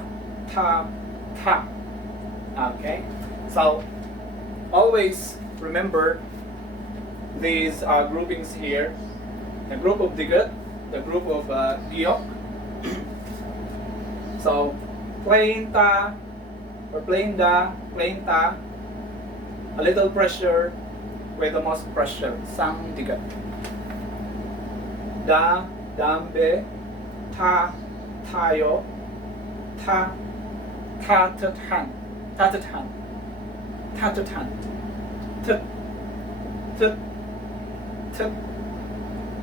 ta, ta. Okay, so always remember these groupings here: the group of digot, the group of diok. So plain ta or plain da, plain ta, a little pressure with the most pressure, sang digot. Da, dambe, ta, tayo, ta, tatatan, tatatan, tatatan, tut, tut, tut.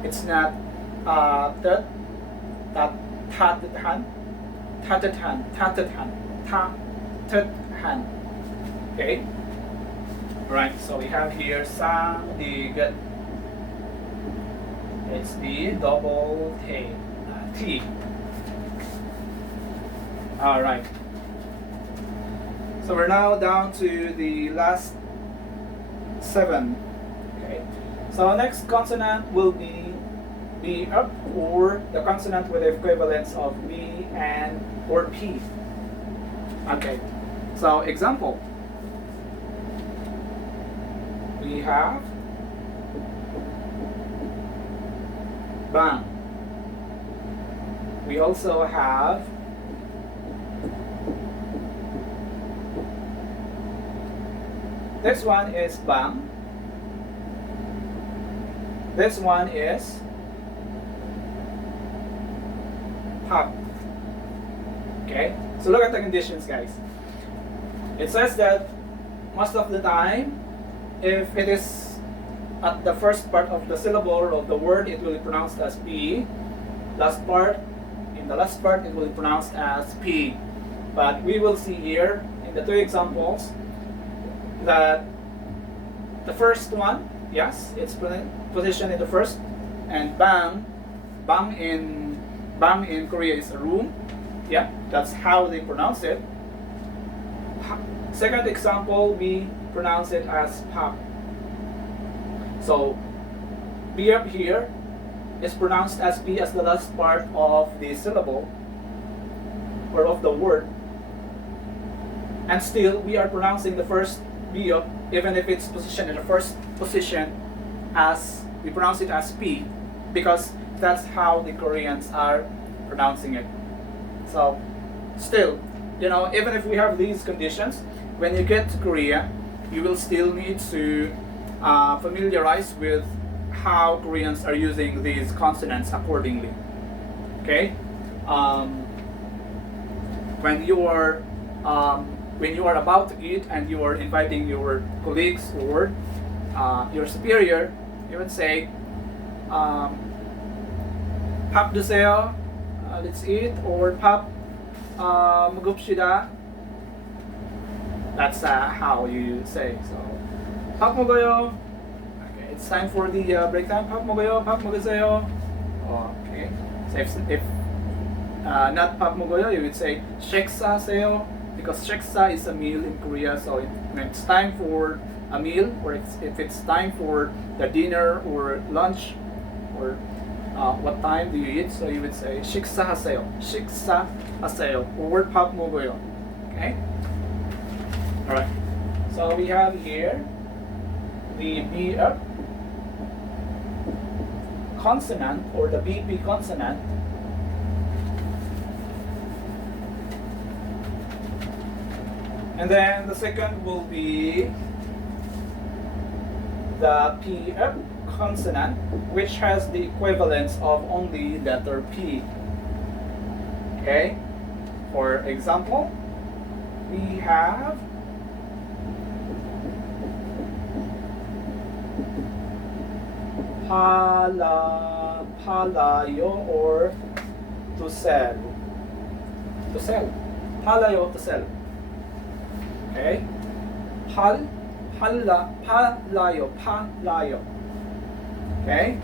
It's not tut, tat, tatatan, tatatan, tatatan, ta, tut, han. Okay? Right, so we have here sang digot. It's the double T. Alright. So we're now down to the last 7. Okay. So next consonant will be B up, or the consonant with the equivalence of B and or P. Okay. So example. We have bang. We also have this one is bang. This one is pop. Okay, so look at the conditions, guys. It says that most of the time, if it is at the first part of the syllable of the word, it will be pronounced as P. In the last part, it will be pronounced as P. But we will see here in the 2 examples that the first one, yes, it's positioned in the first, and bang in Korea is a room. Yeah, that's how they pronounce it. Second example, we pronounce it as pop. So B up here is pronounced as P as the last part of the syllable or of the word, and still we are pronouncing the first B up even if it's positioned in the first position, as we pronounce it as P, because that's how the Koreans are pronouncing it. So still, even if we have these conditions, when you get to Korea, you will still need to familiarize with how Koreans are using these consonants accordingly. Okay, when you are about to eat and you are inviting your colleagues or your superior, you would say, "밥 드세요," let's eat, or "밥 먹읍시다." That's how you say. So, "밥 먹어요." Okay, it's time for the break time. "밥 먹어요," "밥 먹으세요." Okay. So if not "밥 먹어요," you would say "식사하세요," because 식사 is a meal in Korea. So when it's time for a meal, or if it's time for the dinner or lunch, or what time do you eat? So you would say 식사하세요, 식사하세요, or 밥 먹어요. Okay. All right. So we have here the BF consonant, or the BP consonant. And then the second will be the PF consonant, which has the equivalence of only letter P. Okay? For example, we have palayo, or to sell. To sell. Palayo, to sell. Okay? Palayo. Okay?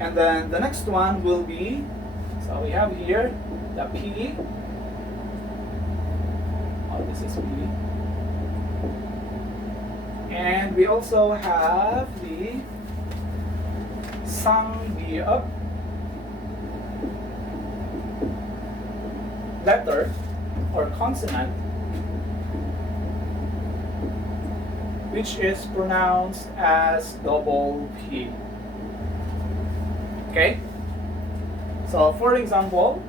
And then the next one will be, so we have here the P. Oh, this is P. And we also have the sang-biap letter or consonant, which is pronounced as double P. Okay? So for example,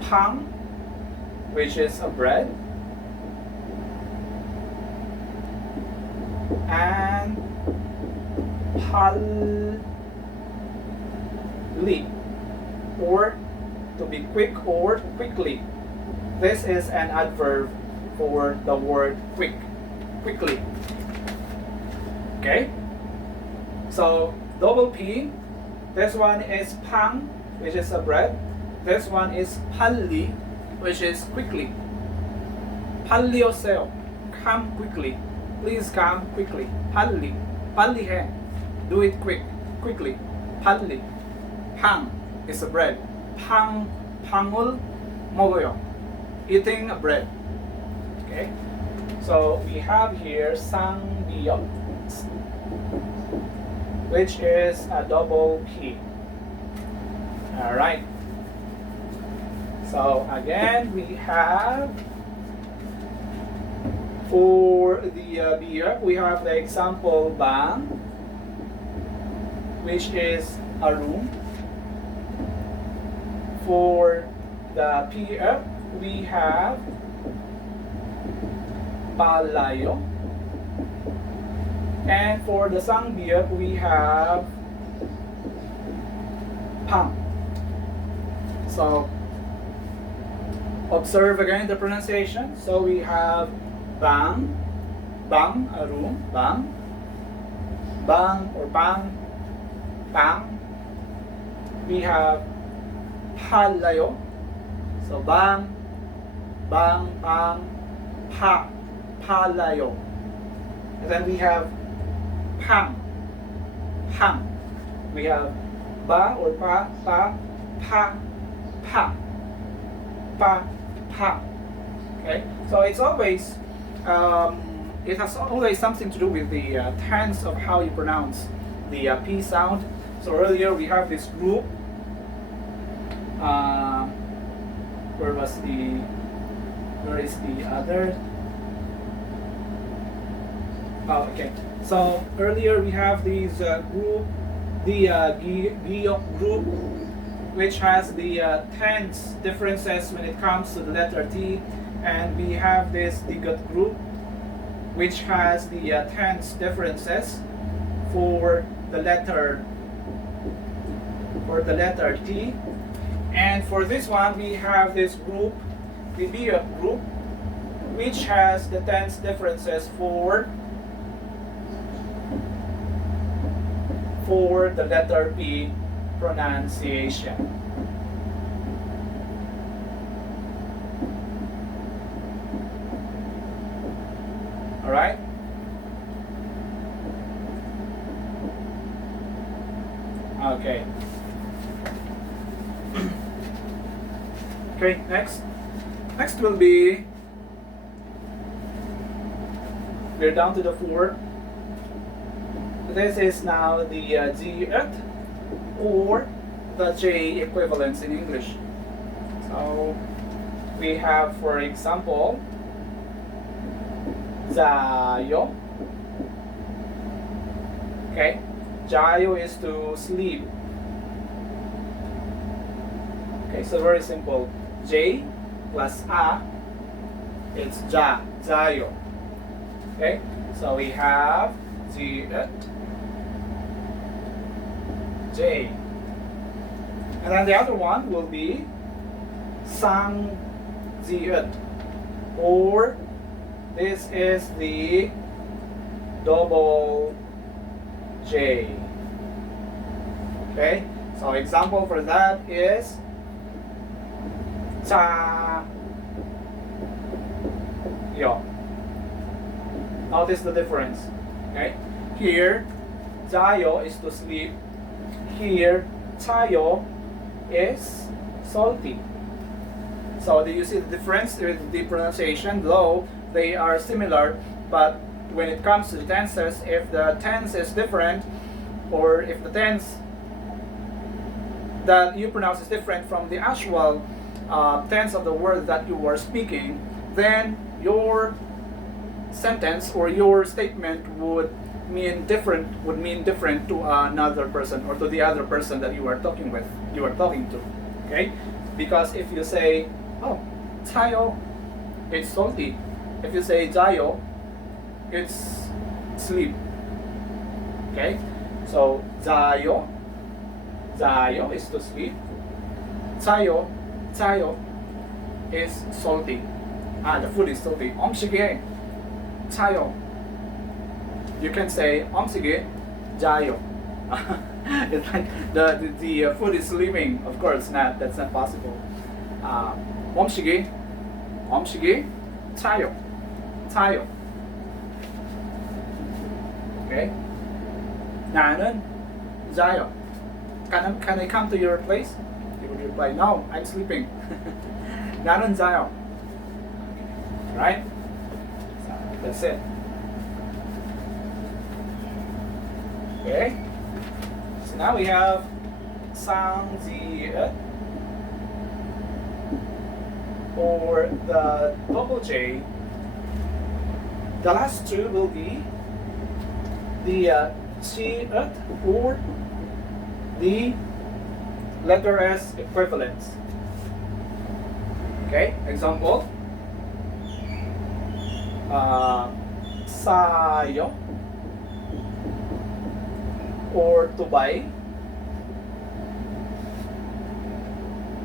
pang, which is a bread, and palli, or to be quick or quickly. This is an adverb for the word quick, quickly. Okay? So double P, this one is pang, which is a bread. This one is palli, which is quickly. Palli oseyo, come quickly. Please come quickly. Palli. Palli hai. Do it quickly. Palli. Pang is a bread. Pangul 먹어요. Eating a bread. Okay? So we have here sang-biap, which is a double P. Alright. So again, we have, for the BF, we have the example bang, which is a room. For the PF, we have palayo. And for the sang-biap, we have pang. So observe again the pronunciation. So we have bang, a room, bang, or bang, bang. We have palayo. So bang, bang, palayo. And then we have pang. We have ba or pa, Okay, so it's always, it has always something to do with the tense of how you pronounce the P sound. So earlier we have this group. Where is the other? Oh, okay. So earlier we have these group, the group, which has the tense differences when it comes to the letter T, and we have this digot group, which has the tense differences for the letter T. And for this one, we have this group, the BF group, which has the tense differences for the letter P pronunciation. All right? Okay. Okay, next will be we're down to the 4. This is now the G-et or the J equivalents in English. So we have, for example, 자요. Okay, 자요 is to sleep. Okay, so very simple. J plus a, it's 자요. Okay, so we have G-et, J. And then the other one will be sang-G-et, or this is the double J. Okay, so example for that is 자요. Notice the difference. Okay, here 자요 is to sleep. Here 자요 is salty. So do you see the difference with the pronunciation? Though they are similar, but when it comes to the tenses, if the tense is different, or if the tense that you pronounce is different from the actual tense of the word that you are speaking, then your sentence or your statement would mean different to another person, or to the other person that you are talking to. Okay, because if you say, oh, 자요, it's salty. If you say 자요, it's sleep. Okay, so 자요 is to sleep. 자요 is salty. The food is salty. 음식에 자요. You can say 음식에 자요. It's like the food is sleeping. Of course not. That's not possible. 음식이 자요. Okay. 나는 자요. Can I come to your place? You would reply, no, I'm sleeping. 나는 자요. Right? So that's it. Okay. So now we have sang-G-et, or the double J. The last two will be the G-et or the letter S equivalents. Okay, example. 사요 or to buy.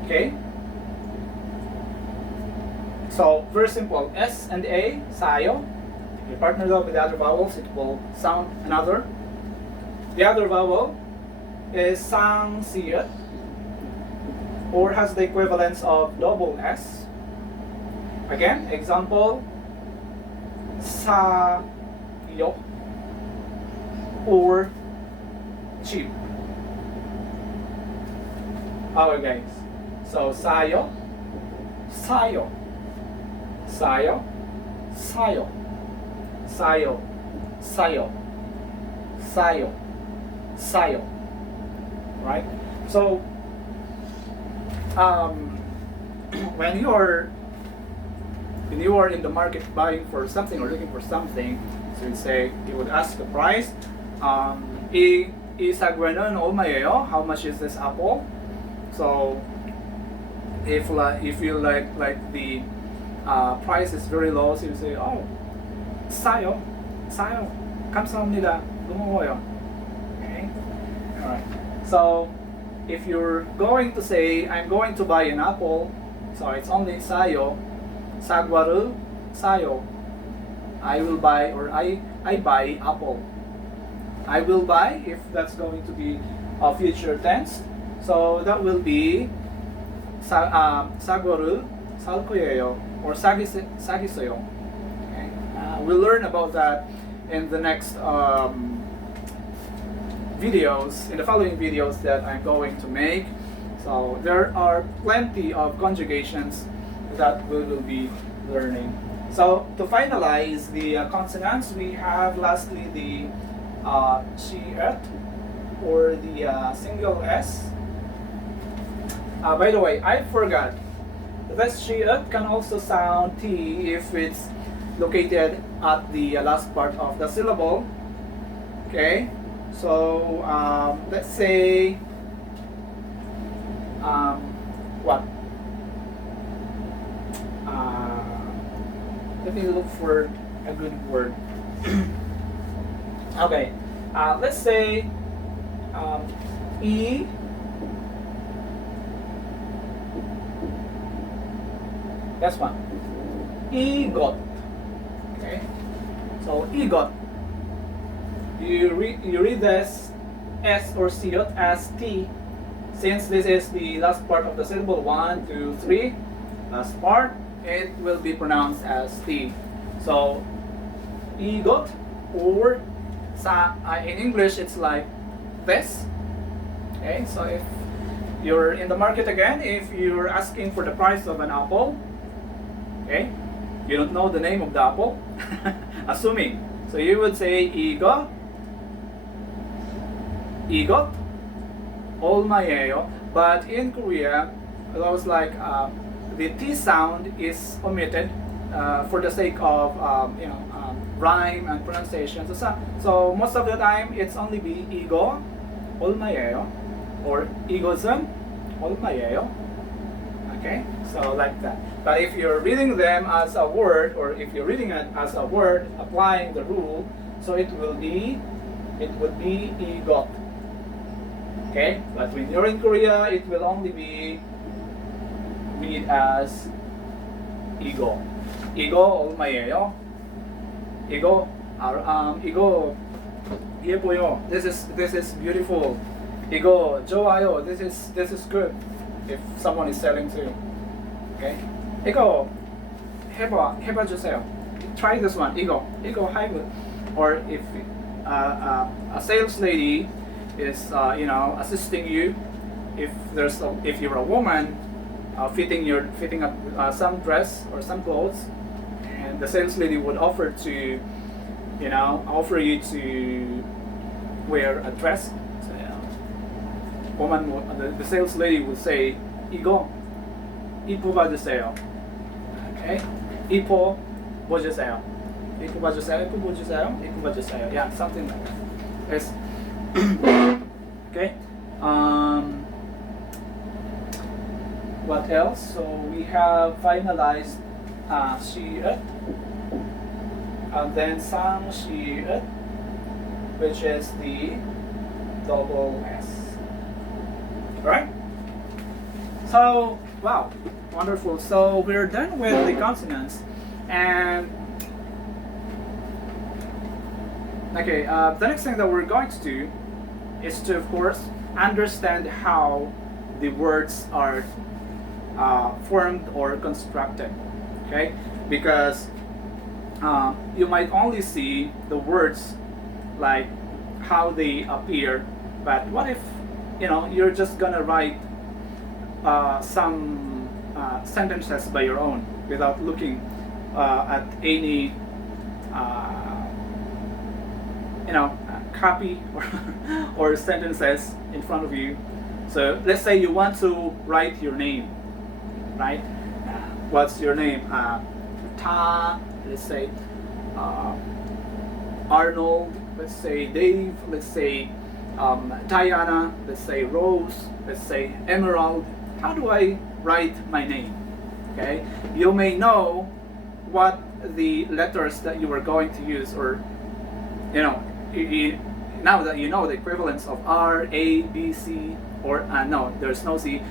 Okay. So very simple. S and A, 사요. You partner that with the other vowels, it will sound another. The other vowel is sang-G-et, or has the equivalence of double S. Again, example, 사요 or cheap. Okay, guys. So 사요, 사요, 사요, 사요, 사요, 사요, 사요, 사요. Right? So when you are in the market buying for something or looking for something, so you would ask the price. 이 사과는 얼마예요? How much is this apple? So if you like the price is very low, so you say, oh, 싸요, 감사합니다, 고마워요. Okay, all right. So if you're going to say, I'm going to buy an apple, so it's only 사요, 사과를 사요. I will buy, or I buy apple. I will buy, if that's going to be a future tense. So that will be 사과를 살 거예요, or 사겠어요. Okay? We'll learn about that in the next videos, in the following videos that I'm going to make. So there are plenty of conjugations that we will be learning. So to finalize the consonants, we have lastly the chi-et, or the single S. By the way, I forgot. This chi-et can also sound T if it's located at the last part of the syllable. Okay, so let's say what? Let me look for a good word. Okay, let's say E. That's one. Egot. Okay, so egot. You read this S or siot as T, since this is the last part of the syllable. 1, 2, 3. Last part, it will be pronounced as T. So egot, or in English it's like this. Okay, so if you're in the market again, if you're asking for the price of an apple, okay, you don't know the name of the apple, assuming. So you would say egot, olmayeyo. But in Korea, it was like the T sound is omitted for the sake of rhyme and pronunciation. So most of the time it's only be igo, olmayeyo, or igozen, olmayeyo. Okay, so like that. But if you're reading them as a word, or if you're reading it as a word, applying the rule, so it would be igot. Okay, but when you're in Korea, it will only be read as igo. Igo olmayeyo. Igo, igo 예뻐요. This is beautiful. 이거 좋아요. This is good. If someone is selling to you, okay. 이거 해봐 주세요. Try this one. 이거 high good. Or if a sales lady is assisting you, if you're a woman fitting up some dress or some clothes, and the sales lady would offer you to wear a dress. So, the sales lady would say, 이거 이뻐 봐주세요. Okay, 이뻐 봐주세요. 이뻐 봐주세요. 이뻐 봐주세요. 이뻐 봐주세요. Yeah, something like that. Yes. Okay. What else? So we have finalized she-it, and then sang she-it, which is the double S. Alright? So, wow, wonderful. So we're done with the consonants, and okay, the next thing that we're going to do is to, of course, understand how the words are formed or constructed. Okay, because you might only see the words like how they appear, but what if you're just gonna write some sentences by your own without looking at any copy or sentences in front of you. So let's say you want to write your name, right? What's your name? Let's say Arnold, let's say Dave, let's say Diana, let's say Rose, let's say Emerald. How do I write my name? Okay, you may know what the letters that you are going to use, or now that you know the equivalence of R, A, B, C, or no, there's no C,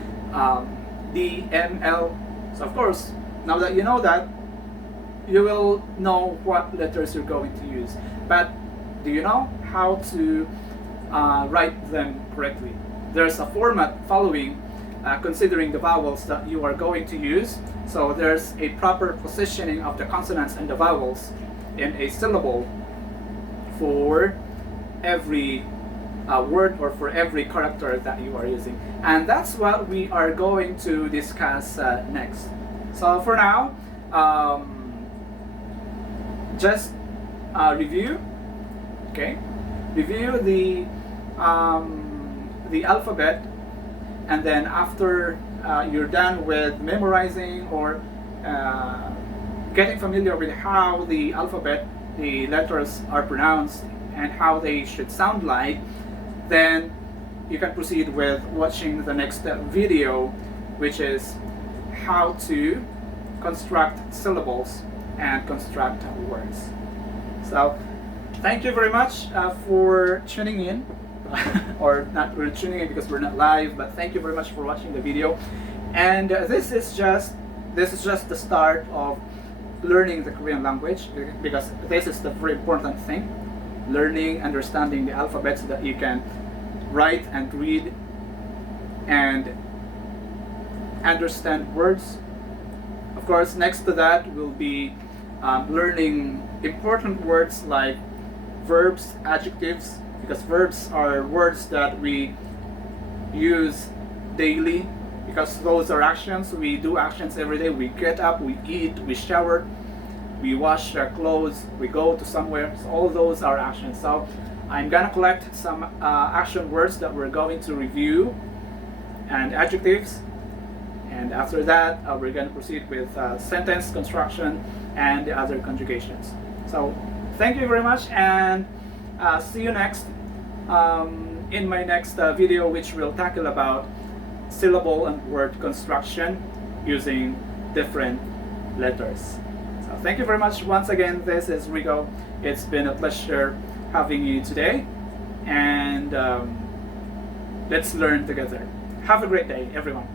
D, M, L. So of course, now that you know that, you will know what letters you're going to use. But do you know how to write them correctly? There's a format following, considering the vowels that you are going to use. So there's a proper positioning of the consonants and the vowels in a syllable for every word or for every character that you are using. And that's what we are going to discuss next. So for now, just review, okay? Review the alphabet, and then after you're done with memorizing or getting familiar with how the alphabet, the letters are pronounced and how they should sound like, then you can proceed with watching the next video, which is how to construct syllables and construct words. So thank you very much for tuning in, or not really tuning in because we're not live, but thank you very much for watching the video. And this is just the start of learning the Korean language, because this is the very important thing: learning, understanding the alphabet so that you can write and read and understand words. Of course, next to that will be learning important words like verbs, adjectives, because verbs are words that we use daily, because those are actions. We do actions every day. We get up, we eat, we shower, we wash our clothes, we go to somewhere. So all those are actions. So I'm gonna collect some action words that we're going to review and adjectives, and after that we're going to proceed with sentence construction and the other conjugations. So thank you very much, and see you next in my next video, which will tackle about syllable and word construction using different letters. So thank you very much once again. This is Rigo. It's been a pleasure having you today, and let's learn together. Have a great day, everyone.